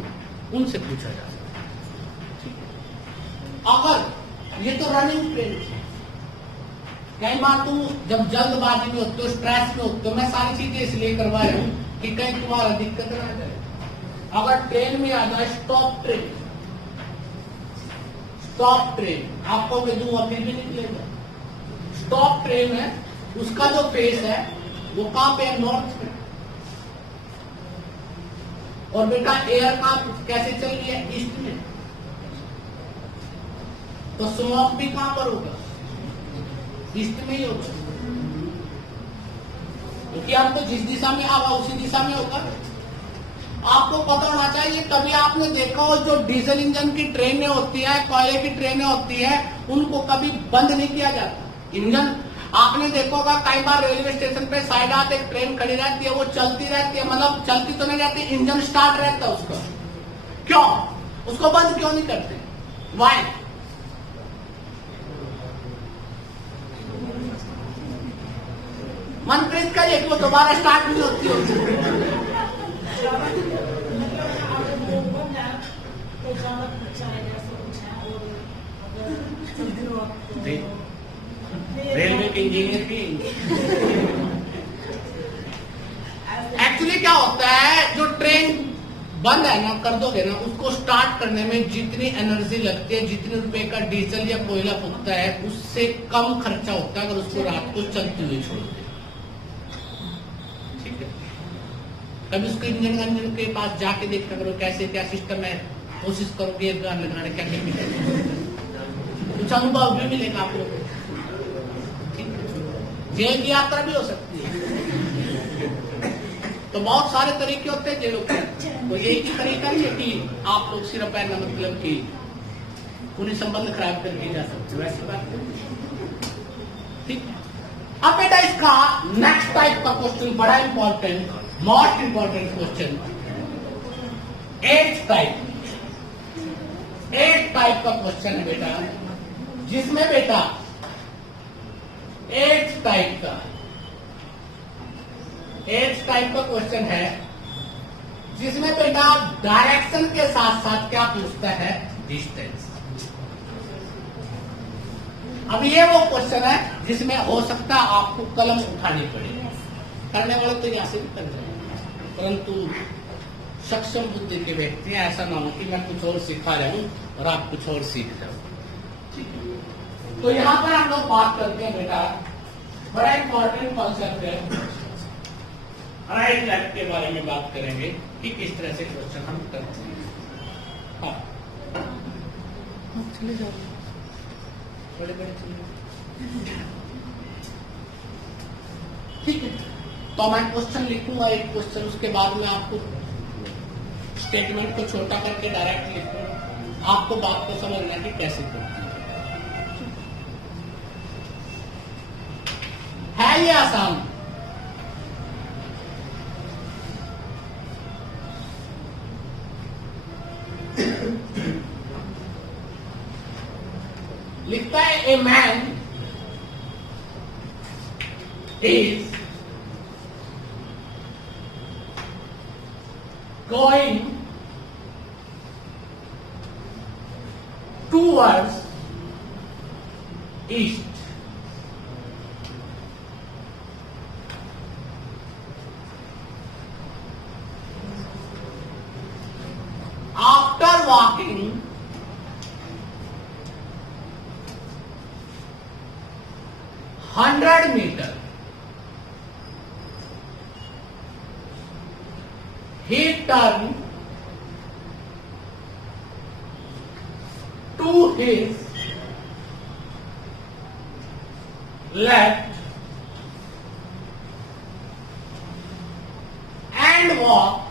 उनसे पूछा जा सकता है। अगर ये तो रनिंग ट्रेन है, कई बार तुम जब जल्दबाजी में होते हो, स्ट्रेस में होते हो, मैं सारी चीजें इसलिए करवा रहा हूं कि कहीं तुम्हारा दिक्कत ना जाए। अगर ट्रेन में आ जाए स्टॉप ट्रेन, स्टॉप ट्रेन आपको मैं दूंगा फिर भी निकलेगा। स्टॉप ट्रेन है, उसका जो फेस है वो कहां पे है, नॉर्थ में। और बेटा एयर का कैसे चल रही है, ईस्ट में। तो स्मोक भी कहां पर होगा, ईस्ट में ही होगा, क्योंकि आपको जिस दिशा में आवा उसी दिशा में होगा। आपको पता होना चाहिए, कभी आपने देखा हो जो डीजल इंजन की ट्रेनें होती है, कोयले की ट्रेनें होती है, उनको कभी बंद नहीं किया जाता इंजन। आपने देखा होगा कई बार रेलवे स्टेशन पे साइड आते एक ट्रेन खड़ी रहती है, वो चलती रहती है, मतलब चलती तो नहीं रहती, इंजन स्टार्ट रहता है उसका। क्यों उसको बंद क्यों नहीं करते, वाई? मनप्रीत का ये वो दोबारा स्टार्ट नहीं होती होगी। रेलवे के इंजीनियर की एक्चुअली क्या होता है, जो ट्रेन बंद है ना कर दोगे ना, उसको स्टार्ट करने में जितनी एनर्जी लगती है, जितने रुपए का डीजल या कोयला फूकता है, उससे कम खर्चा होता है अगर उसको रात को चलती हुई छोड़ दे। ठीक है, कभी उसको इंजन के पास जाके देखा करो कैसे क्या सिस्टम है, कोशिश करो गियर गान लगाने क्या कुछ अनुभव भी मिलेगा आप लोगों को। जेल की यात्रा भी हो सकती है, तो बहुत सारे तरीके होते हैं जेलों के। तो यही की तरीका नहीं है कि आप लोग सिर्फ है ना, मतलब कि उन्हें संबंध खराब करके जा सकते, वैसी बात नहीं। ठीक है, अब बेटा इसका नेक्स्ट टाइप का क्वेश्चन बड़ा important, most important question, eight type का क्वेश्चन है बेटा, जिसमें बेटा 8 टाइप का क्वेश्चन है, जिसमें बेटा डायरेक्शन के साथ साथ क्या पूछता है, डिस्टेंस। अब ये वो क्वेश्चन है जिसमें हो सकता है आपको कलम उठानी पड़ेगी, करने वाले तो यहां से भी कर जाएंगे, परंतु सक्षम बुद्धि के व्यक्ति ऐसा ना हो कि मैं कुछ और सिखा रहा हूं और आप कुछ और सीख जाओ। तो यहां पर हम लोग बात करते हैं बेटा, बड़ा इंपॉर्टेंट कॉन्सेप्ट है, राइट लेफ्ट के बारे में बात करेंगे कि किस तरह से क्वेश्चन हम करते हैं। हाँ चले जाओ, बड़े चले। ठीक है, तो मैं क्वेश्चन लिखूंगा एक क्वेश्चन, उसके बाद में आपको स्टेटमेंट को छोटा करके डायरेक्ट लिखूंगा, आपको बात को समझना कि कैसे करती है ये आसान। लिखता है ए man is going towards east. After walking he turn to his left and walk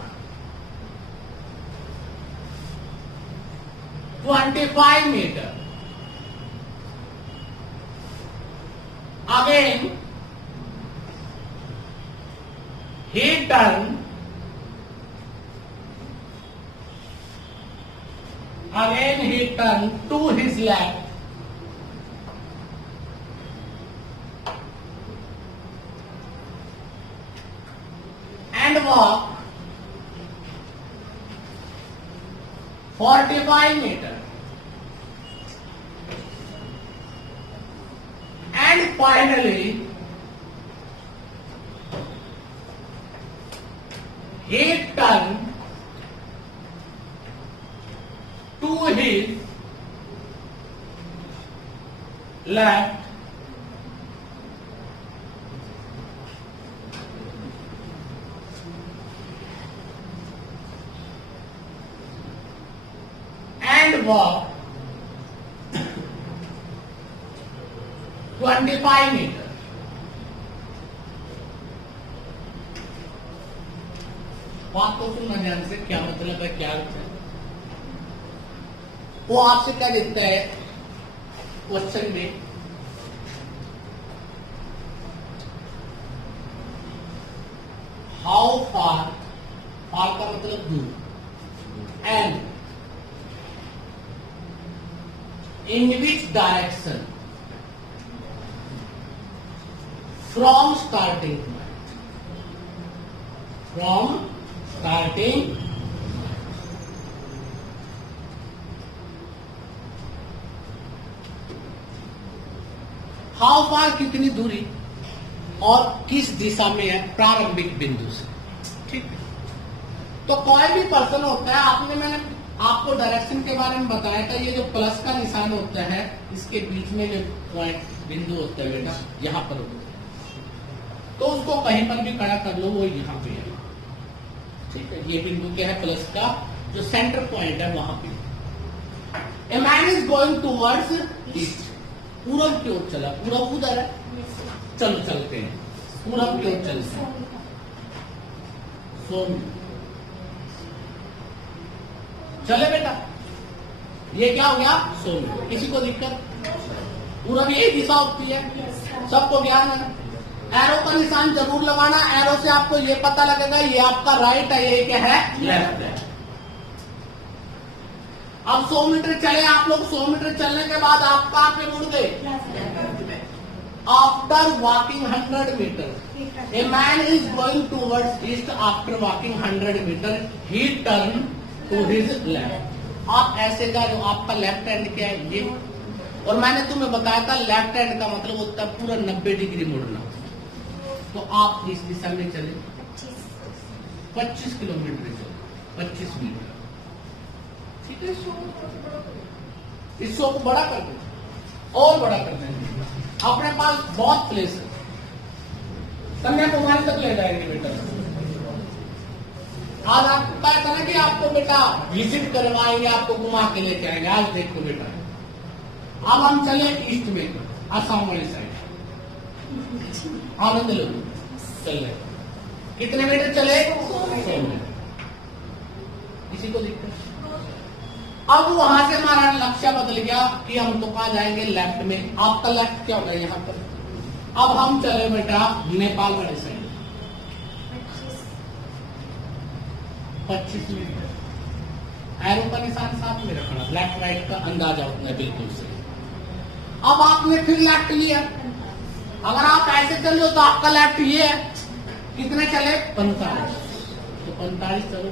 25 meters. Again, he turned. Again, he turned to his left and walk 45 meters. And finally, he turned to his left and walk 25 meters. बात को सुनना ध्यान से, क्या मतलब है, क्या अर्थ है। वो आपसे क्या देता है क्वेश्चन में, हाउ फार, फार का मतलब दूर, and in which direction from starting how far, कितनी दूरी और किस दिशा में है प्रारंभिक बिंदु से। ठीक, तो कोई भी पर्सन होता है, मैंने आपको डायरेक्शन के बारे में बताया था, ये जो प्लस का निशान होता है इसके बीच में जो पॉइंट बिंदु होता है बेटा, यहां पर होता है, तो उसको कहीं पर भी खड़ा कर लो, वो यहाँ पे है। ठीक है, ये बिंदु क्या है, प्लस का जो सेंटर पॉइंट है वहां पे। ए man is going towards east, पूरब की ओर चला, पूरब उधर है, चलो चलते हैं पूरब की ओर चलते हैं। चले बेटा, ये क्या हो गया, सोम। किसी को दिक्कत, पूरब यही दिशा होती है, सबको ज्ञान है। एरो का निशान जरूर लगाना, एरो से आपको ये पता लगेगा ये आपका राइट है, ये क्या है, लेफ्ट है। अब 100 मीटर चले आप लोग, 100 मीटर चलने के बाद आप कहां पे मुड़ गए, after walking 100 meter, a man is going towards east, after walking 100 meter he turn to his left. आप ऐसे का जो आपका लेफ्ट हैंड क्या है, ये, और मैंने तुम्हें बताया था लेफ्ट हैंड का मतलब होता है पूरा 90 डिग्री मुड़ना। तो आप इस दिशा में चले 25 किलोमीटर चले, 25 मीटर। ठीक है, इस शो को बड़ा कर दें और बड़ा कर देंगे। अपने पास बहुत प्लेस है, कन्याकुमारी तक ले जाएंगे बेटा। आज आपको पता था ना कि आपको बेटा विजिट करवाएंगे, आपको घुमा के लेके आएंगे। आज देखो बेटा, अब हम चले ईस्ट में, आसाम वाली साइड, आनंद लो, चल रहे। कितने मीटर चले, 100 मीटर। किसी को दिक्कत, अब वहां से हमारा लक्ष्य बदल गया कि हम तो कहां जाएंगे, लेफ्ट में। आपका लेफ्ट क्या होगा, यहाँ पर। अब हम चले बेटा नेपाल वाली साइड, 25 मीटर। एरो का निशान साथ में रखना, लेफ्ट राइट का अंदाजा होता है बिल्कुल सही। अब आपने फिर लेफ्ट लिया, अगर आप ऐसे चल हो तो आपका लेफ्ट ये है, कितने चले, 45। तो 45 चलो,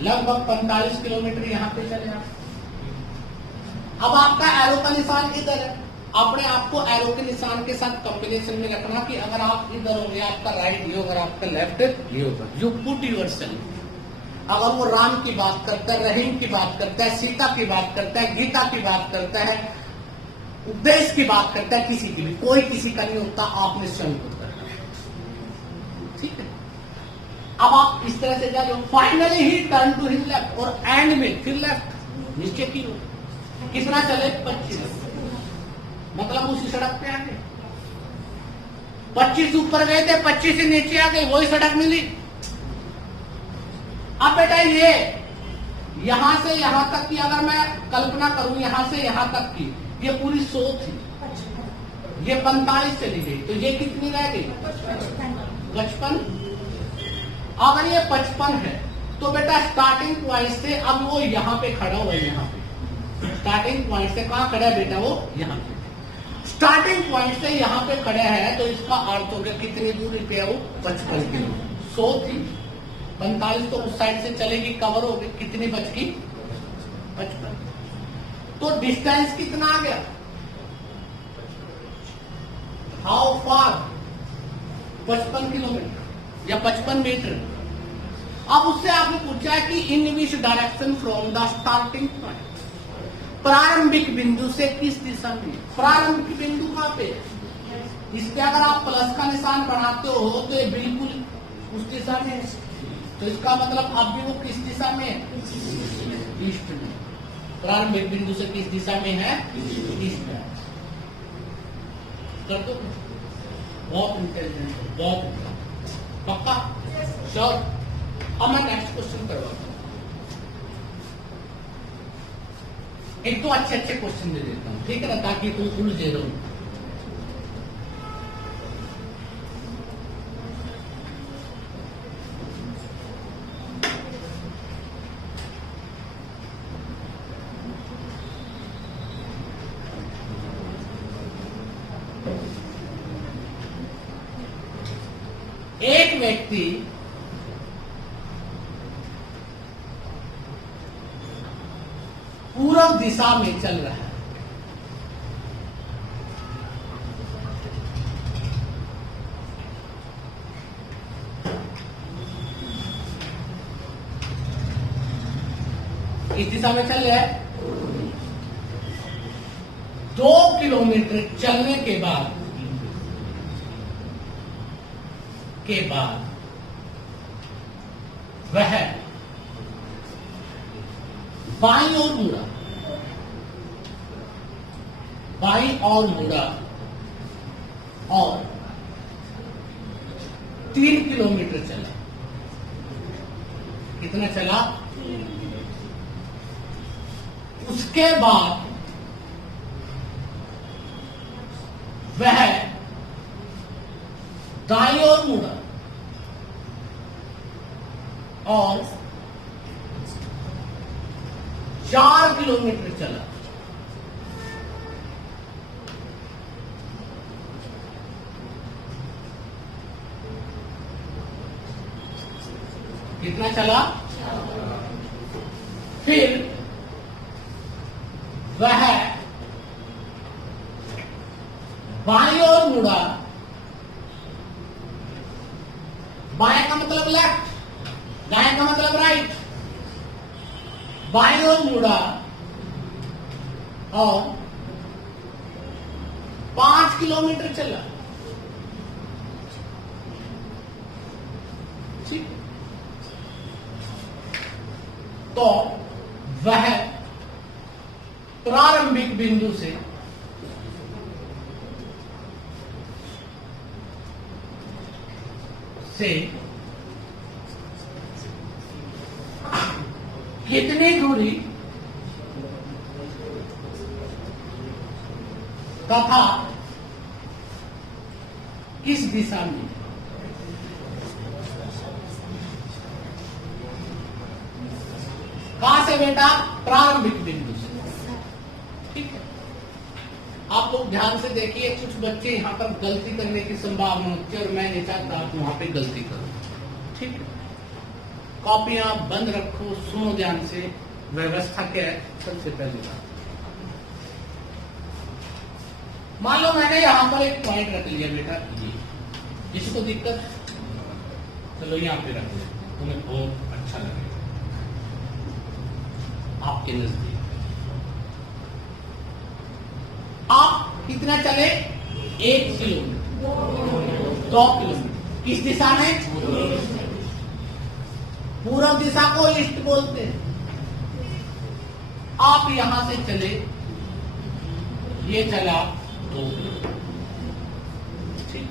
लगभग 45 किलोमीटर यहाँ पे चले आप। अब आपका एरो का निशान इधर है, अपने आप को एरो के निशान के साथ कॉम्बिनेशन में रखना कि अगर आप इधर होंगे आपका राइट ये होगा, आपका लेफ्ट ये होगा। यू पुट यूर सेल्फ, अगर वो राम की बात करता है, रहीम की बात करता है, सीता की बात करता है, गीता की बात करता है, उपदेश की बात करता है, किसी की भी, कोई किसी का नहीं होता, आपने स्वयं खुद करना है। ठीक है, अब आप इस तरह से जा रहे हो, finally he turn to his left और एंड में फिर लेफ्ट नीचे की ओर कितना चले 25, मतलब उसी सड़क पे आ गए। 25 ऊपर गए थे, 25 से नीचे आ गए, वही सड़क मिली। अब बेटा ये यहां से यहां तक की अगर मैं कल्पना करूं, यहां से यहां तक की ये पूरी 100 थी, ये 45 चली गई, तो ये कितनी रह गई 55। अगर ये 55 है तो बेटा स्टार्टिंग पॉइंट से अब वो यहां पे खड़ा हुआ है, यहां पे स्टार्टिंग पॉइंट से कहां खड़ा है बेटा, वो यहां पे स्टार्टिंग पॉइंट से यहां पे खड़ा है, तो इसका अर्थ हो गया कितनी दूरी पे है वो 55 किलोमीटर। 100 थी, 45 तो उस साइड से चलेगी, कवर हो गई, कितनी बच गई 55। तो डिस्टेंस कितना आ गया, हाउ फार 55 किलोमीटर या 55 मीटर। अब उससे आपने पूछा है कि in which direction from the starting point, प्रारंभिक बिंदु से किस दिशा में। प्रारंभिक बिंदु कहां पे, इस पे अगर आप प्लस का निशान बनाते हो तो ये बिल्कुल उस दिशा में है, तो इसका मतलब अब भी वो किस दिशा में है, ईस्ट में। प्रारंभिक बिंदु से किस दिशा में है, ईस्ट में। कर दो, बहुत इंटेलिजेंट है, बहुत पक्का श्योर। अब मैं नेक्स्ट क्वेश्चन करवाता हूं, एक तो अच्छे अच्छे क्वेश्चन दे देता हूं, ठीक है ना, ताकि तुम उलझे रहो। एक व्यक्ति पूर्व दिशा में चल रहा है, इस दिशा में चल रहा है। 2 किलोमीटर चलने के बाद वह बाईं ओर मुड़ा, बाईं ओर मुड़ा और 3 किलोमीटर चला। कितना चला, उसके बाद वह दाईं ओर मुड़ा और 4 किलोमीटर चला। कितना चला, फिर वह बाईं ओर मुड़ा, बाएं का मतलब लेफ्ट, दाएं का मतलब राइट, बाईं ओर मुड़ा और 5 किलोमीटर चला। ठीक, तो वह प्रारंभिक बिंदु से कितनी दूरी तथा किस दिशा में, कहां से बेटा, प्रारंभिक बिंदु से। ठीक है, आप लोग ध्यान से देखिए, कुछ बच्चे यहां पर गलती करने की संभावना होती है और मैं नहीं चाहता आप वहां पे गलती करो। ठीक है, कॉपियां बंद रखो, सुनो ध्यान से, व्यवस्था क्या है। सबसे पहली बात, मान लो मैंने यहां पर एक पॉइंट रख लिया बेटा, ये जिसको दिक्कत, चलो यहां पे रख ले, तुम्हें बहुत अच्छा लगेगा आपके नजदीक। आप कितना चले, 1 किलोमीटर, 2 किलोमीटर, किस दिशा में, पूर्व दिशा को ईस्ट बोलते हैं। आप यहां से चले, ये चला 2 किलोमीटर, ठीक।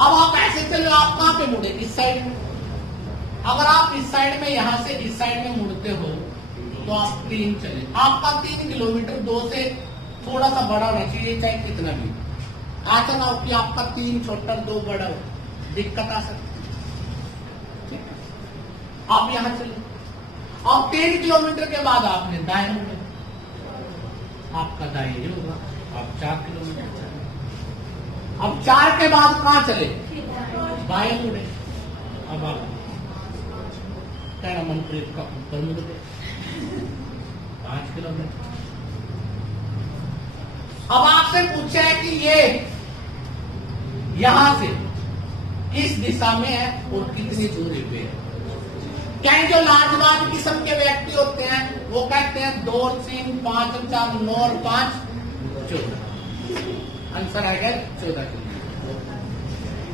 अब आप ऐसे चले, आप कहां पे मुड़े? इस साइड में। अगर आप इस साइड में, यहां से इस साइड में मुड़ते हो तो आप 3 चले। आपका 3 किलोमीटर 2 से थोड़ा सा बड़ा होना चाहिए, चाहे कितना भी। ऐसा ना हो कि आपका 3 छोटा 2 बड़ा हो, दिक्कत आ सकती है। आप यहां चले, और 3 किलोमीटर के बाद आपने दाएं मुड़े, आपका दाएं ये होगा, आप 4 किलोमीटर चले। अब 4 के बाद कहां चले? बाएं मुड़े। अब आप कहना मनप्रीत का ऊपर मुड़ गए, 5 किलोमीटर। अब आपसे पूछा है कि ये यहां से किस दिशा में है और कितनी दूरी पे है। क्या जो लाजवाब किस्म के व्यक्ति होते हैं वो कहते हैं 2 और 3 5 और 4 9 और 5 14। आंसर आएगा 14 किलोमीटर।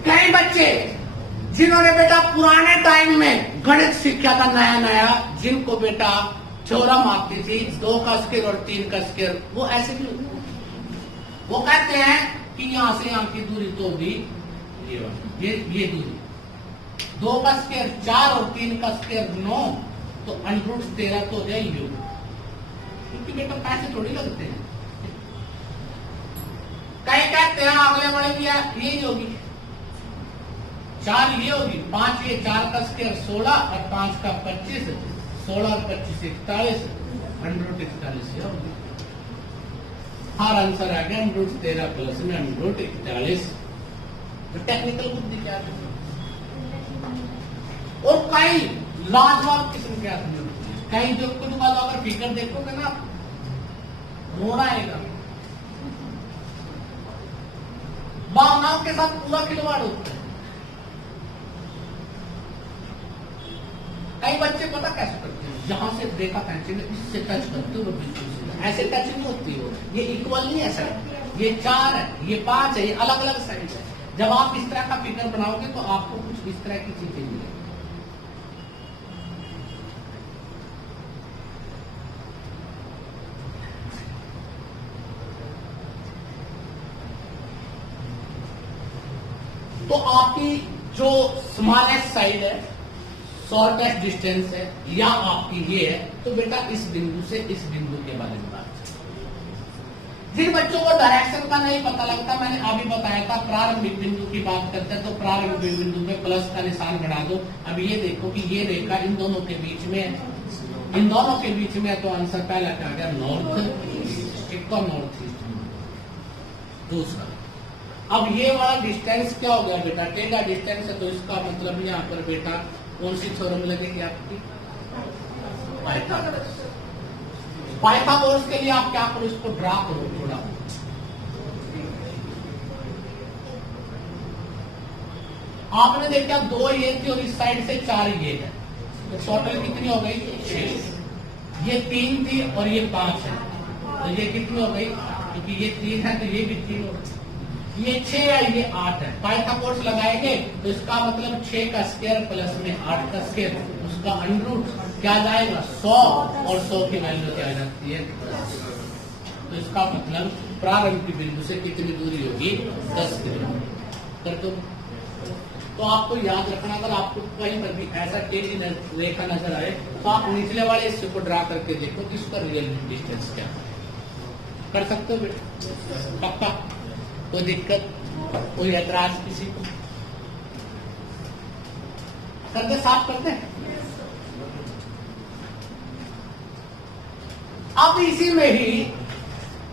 कई बच्चे जिन्होंने बेटा पुराने टाइम में गणित सीखा था नया नया, जिनको बेटा थ्योरम आती थी 2 का स्क्वायर और 3 का स्क्वायर, वो ऐसे भी होते हैं। वो कहते हैं कि यहां से यहां की दूरी तो होगी ये दूरी, 2 का स्क्वायर 4 और 3 का स्क्वायर 9, तो √13 तो हो जाए यू, क्योंकि बेटा पैसे थोड़ी लगते हैं। कई कहते हैं अगले वाले की यही होगी, 4 ये होगी, 5 ये, 4 का स्क्वायर 16 और 5 का 25, 16 और 25 41, √41 होगी। हर आंसर आ गया √13 प्लस में √41। तो टेक्निकल बुद्धि क्या है। और कई लाजवाब किस्म के आदमी होते हैं, कई जो कुछ वालों अगर फिगर देखोगे ना रोना आएगा। भावनाओं के साथ पूरा खिलवाड़ होता है। कई बच्चे पता कैसे करते हैं, जहां से देखा पेंसिल इससे टच करते हो, बिल्कुल ऐसे टच नहीं होती हो, ये इक्वल नहीं है सर, ये 4 है, ये 5 है, ये अलग अलग साइड है। जब आप इस तरह का फिगर बनाओगे तो आपको कुछ इस तरह की चीजें मिलेंगी। तो आपकी जो स्मॉलेस्ट साइड है, शॉर्टेस्ट डिस्टेंस है, या आपकी ये है, तो बेटा इस बिंदु से इस बिंदु के बारे में बात। जिन बच्चों को डायरेक्शन का नहीं पता लगता, मैंने अभी बताया था प्रारंभिक बिंदु की बात करते हैं, तो प्रारंभिक बिंदु में प्लस का निशान बना दो। अब ये देखो कि ये रेखा इन दोनों के बीच में है, इन दोनों के बीच में, तो आंसर पहला क्या आ गया नॉर्थ ईस्ट, एक तो नॉर्थ ईस्ट। दूसरा, अब ये वाला डिस्टेंस क्या हो गया बेटा, टेढ़ा डिस्टेंस है, तो इसका मतलब यहाँ पर बेटा कौन सी थ्योरम लगेगी आपकी? पाइथागोरस। पाइथागोरस के लिए आप क्या करो, इसको ड्रा करो थोड़ा। आपने देखा 2 ये थी और इस साइड से 4 ये है, तो टोटल कितनी हो गई? 6। ये 3 थी और ये 5 है, तो ये कितनी हो गई? क्योंकि ये 3 है तो ये भी 3 हो गई। ये 6 है, ये 8 है। पाइथागोरस लगाएंगे तो इसका मतलब 6 का स्क्वायर प्लस में 8 का स्क्वायर, उसका अंडररूट क्या जाएगा 100, और 100 की वैल्यू क्या आ जाती है? तो इसका मतलब प्रारंभिक बिंदु से कितनी दूरी होगी? 10 किलोमीटर। कर दो। तो आपको याद रखना, अगर आपको कहीं पर भी ऐसा टेढ़ी रेखा नजर आए तो आप निचले वाले हिस्से को ड्रा करके देखो कि इसका रियल डिस्टेंस क्या है। कर सकते हो बेटा? पक्का? कोई दिक्कत, कोई ऐतराज किसी को? कर दे, साफ कर दे। अब इसी में ही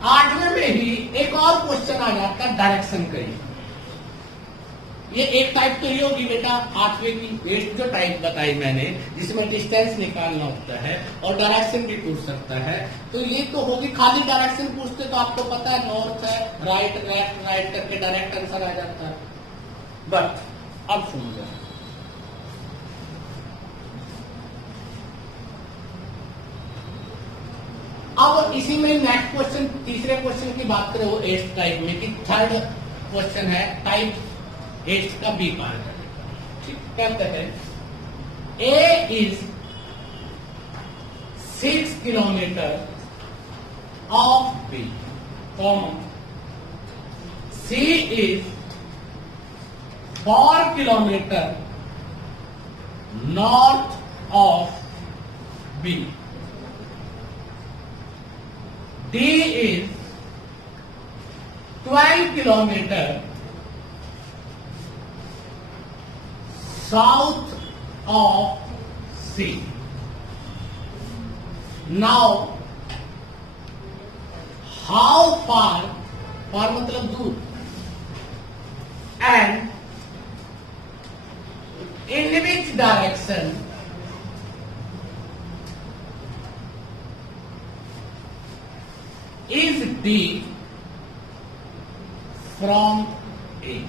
8वें में ही एक और क्वेश्चन आ जाता है डायरेक्शन का ही। ये एक टाइप तो ये होगी बेटा 8वें की, 8 जो टाइप बताई मैंने, जिसमें डिस्टेंस निकालना होता है और डायरेक्शन भी पूछ सकता है। तो ये तो होगी, खाली डायरेक्शन पूछते तो आपको पता है नॉर्थ है, राइट लेफ्ट राइट करके डायरेक्ट आंसर आ जाता है। बट अब सुन लो, अब इसी में नेक्स्ट क्वेश्चन, तीसरे क्वेश्चन की बात करें वो 8th टाइप में, कि थर्ड क्वेश्चन है टाइप 8 का बी पार्ट। ठीक कहते हैं A is 6 kilometer of B, comma C is 4 kilometer north of B. D is 12 kilometer south of C. Now, how far मतलब दूर, and in which direction is D from A?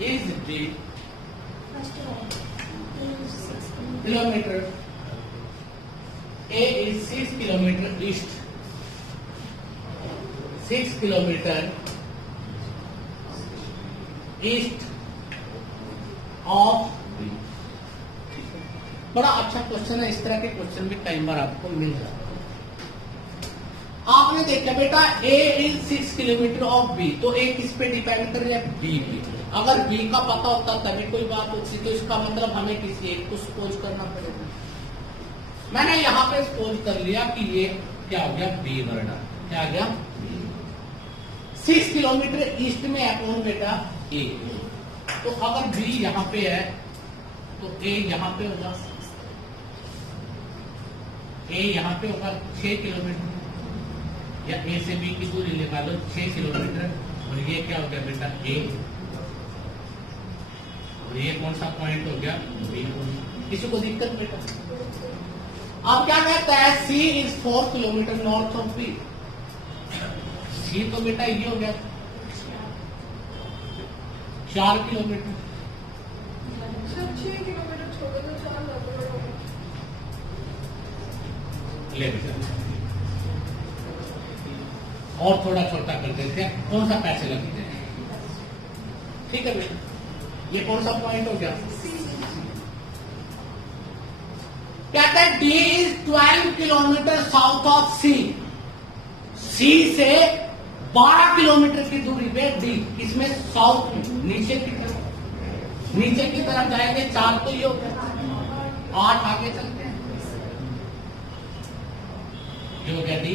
Is D kilometer? A is 6 kilometer east, 6 kilometer east of B. बड़ा अच्छा question है। इस तरह के question भी कई बार आपको मिल जाते हैं। आपने देखा बेटा A is 6 kilometre of B, तो A किस पे डिपेंड कर रहा है? B पे। अगर B का पता होता तभी कोई बात होती, तो इसका मतलब हमें किसी एक को सपोज करना पड़ेगा। मैंने यहां पे सपोज कर लिया कि ये क्या हो गया? B word. क्या आ गया? 6 किलोमीटर ईस्ट में है कौन बेटा? A। तो अगर B यहां पे है तो A यहां पे होगा, A यहां पे होगा 6 किलोमीटर, या A से B की दूरी निकालो 6 किलोमीटर, और ये क्या हो गया बेटा? A। और ये कौन सा पॉइंट हो गया? B। किसी को दिक्कत बेटा? अब क्या कहता है? C is 4 kilometre north of B। C तो बेटा ये हो गया 4 किलोमीटर। 6 किलोमीटर छोड़ो तो 4 लगभग ले बेटा, और थोड़ा छोटा कर देते हैं। कौन सा पैसे लगते हैं? ठीक है बेटा, ये कौन सा पॉइंट हो गया? कहता है D is 12 kilometre south of C। C से 12 किलोमीटर की दूरी पे D, इसमें साउथ में, नीचे की तरफ, नीचे की तरफ जाएंगे 4 तो ये हो गया 8, आगे चलते हैं, ये हो गया D।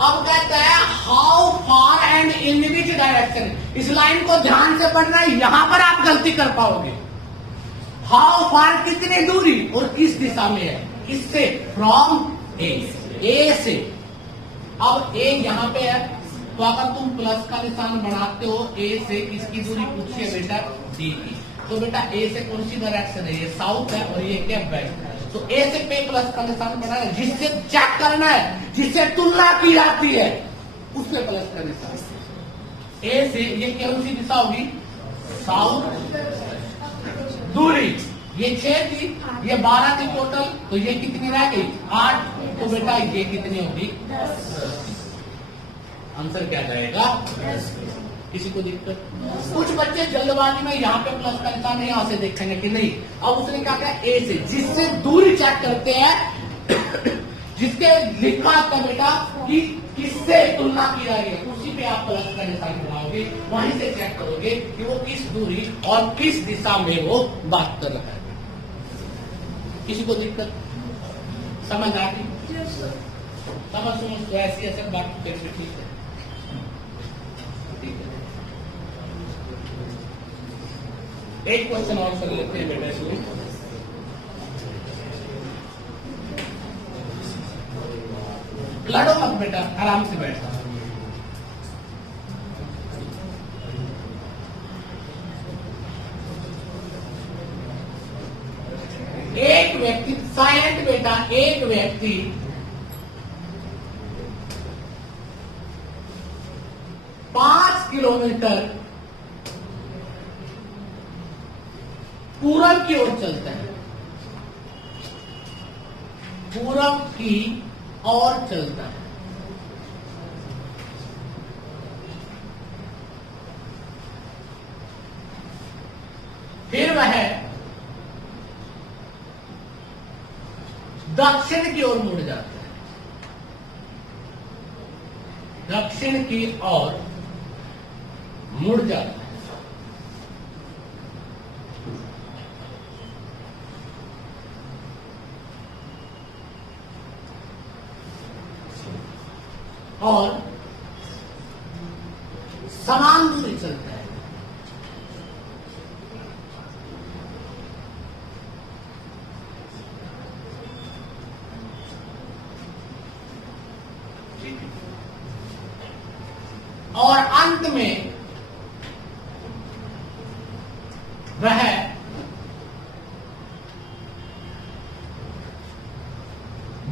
अब कहता है how far and in which direction. इस लाइन को ध्यान से पढ़ना है, यहां पर आप गलती कर पाओगे। हाउ फार कितनी दूरी और किस दिशा में है? किससे? फ्रॉम ए, ए से। अब ए यहां पे है, तो अगर तुम प्लस का निशान बनाते हो ए से किसकी दूरी पूछिए बेटा? डी की। तो बेटा ए से कौन सी डायरेक्शन है? ये साउथ है और ये क्या? वेस्ट। तो ए से पे प्लस का निशान बनाना है, जिससे चेक करना है, जिससे तुलना की जाती है, उससे प्लस का निशान। ए से ये कौन सी दिशा होगी? साउथ। दूरी ये 6 थी, ये 12 थी टोटल, तो ये कितनी रह गई? 8। तो बेटा ये कितनी होगी? 10। आंसर क्या जाएगा? 10। किसी को दिक्कत? कुछ बच्चे जल्दबाजी में यहाँ पे प्लस का निशान यहां से देखेंगे कि नहीं। अब उसने क्या किया? ए से, जिससे दूरी चेक करते हैं, जिसके लिखा था बेटा कि किससे तुलना की जा रही है, उसी पे आप प्लस का निशान बनाओगे, वहीं से चेक करोगे कि वो किस दूरी और किस दिशा में वो बात कर रहा है। किसी को दिक्कत? समझ आ गई? समझ तो ऐसी ऐसे बात करके ठीक है। एक क्वेश्चन और कर लेते हैं बेटा इसमें। लड़ो मत बेटा, आराम से बैठो। एक व्यक्ति, साइलेंट बेटा, एक व्यक्ति 5 किलोमीटर पूरब की ओर चलता है, पूरब की ओर चलता है। फिर वह दक्षिण की ओर मुड़ जाता है, दक्षिण की ओर मुड़ जाता है। और समान दूरी चलता है। और अंत में वह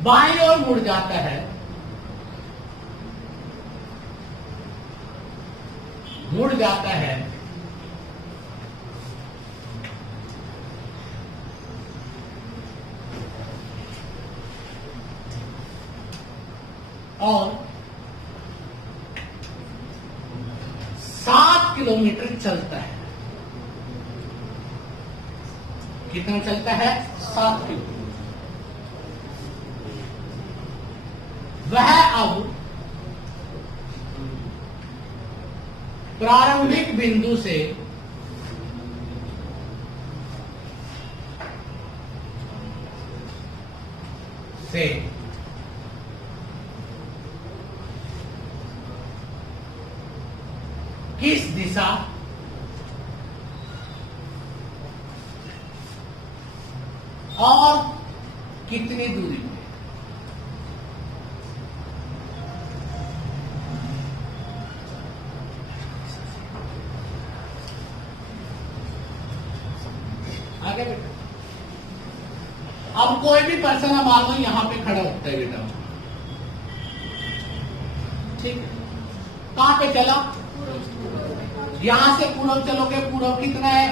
बाईं ओर मुड़ जाता है, मुड़ जाता है और 7 किलोमीटर चलता है। कितना चलता है? 7 किलोमीटर। वह अब प्रारंभिक बिंदु से किस दिशा और कितनी दूरी में आगे बेटा। अब कोई भी पर्सन मान लो यहां पे खड़ा होता है बेटा, ठीक है, कहां पे चला? यहां से पूर्व चलोगे, पूर्व कितना है?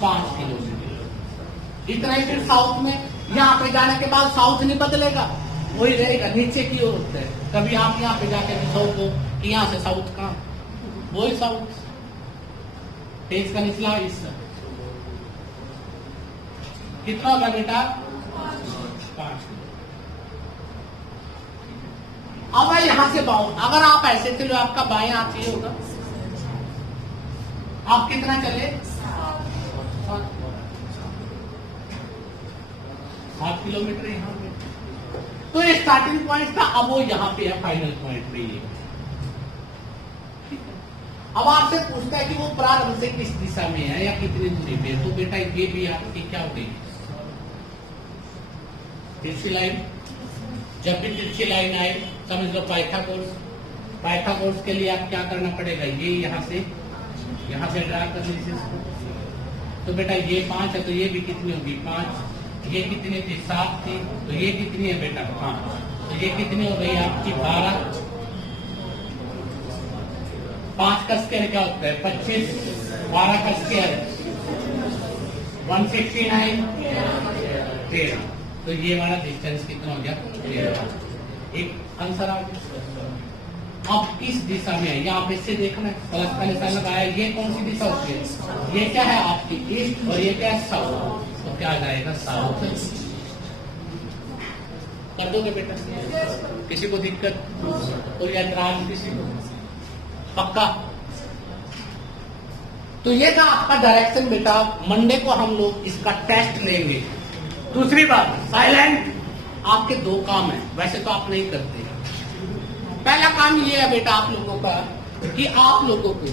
5 किलोमीटर। इतना ही। फिर साउथ में, यहां पे जाने के बाद साउथ नहीं बदलेगा, वही रहेगा, नीचे की ओर होता है। कभी आप यहां पे जाके साउथ हो कि यहां से साउथ कहां, वही साउथ। तेज का निचला हिस्सा कितना होगा बेटा? 5। अब यहां से बाउं, अगर आप ऐसे चलो आपका बाएं हाथ ये होगा। आप कितना चले? 7 किलोमीटर यहां पे। तो ये स्टार्टिंग पॉइंट था, अब वो यहां पे है फाइनल पॉइंट पे ये। अब आपसे पूछता है कि वो प्रारंभ से किस दिशा में है या कितनी दूरी पे, तो बेटा ये भी आपकी क्या होगी? तिरछी लाइन। जब भी तिरछी लाइन आए समझ लो पाइथागोरस। पाइथागोरस के लिए आप क्या करना पड़ेगा? ये यहां से ड्रा कर लीजिए इसको। तो बेटा ये 5 है, तो ये भी कितनी होगी? 5। ये कितनी थी? 7 थी। तो ये कितनी है बेटा? 5। तो ये कितनी हो गई आपकी? 12। 5 का स्क्वायर क्या होता है? 25। 12 का स्क्वायर 169। 13। तो ये हमारा डिस्टेंस कितना हो गया? 13। एक आंसर आ गया। अब किस दिशा में है? यहाँ पे से देखना है, प्लस का निशान लगाया। ये कौन सी दिशा होती है? ये क्या है आपकी? ईस्ट। और ये क्या है? साउथ। तो क्या आ जाएगा? साउथ। कर दोगे बेटा? किसी को दिक्कत? कोई ऐतराज किसी को? पक्का? तो ये था आपका डायरेक्शन बेटा। मंडे को हम लोग इसका टेस्ट लेंगे। दूसरी बात, साइलेंट। आपके 2 काम है, वैसे तो आप नहीं करते। पहला काम ये है बेटा आप लोगों का कि आप लोगों को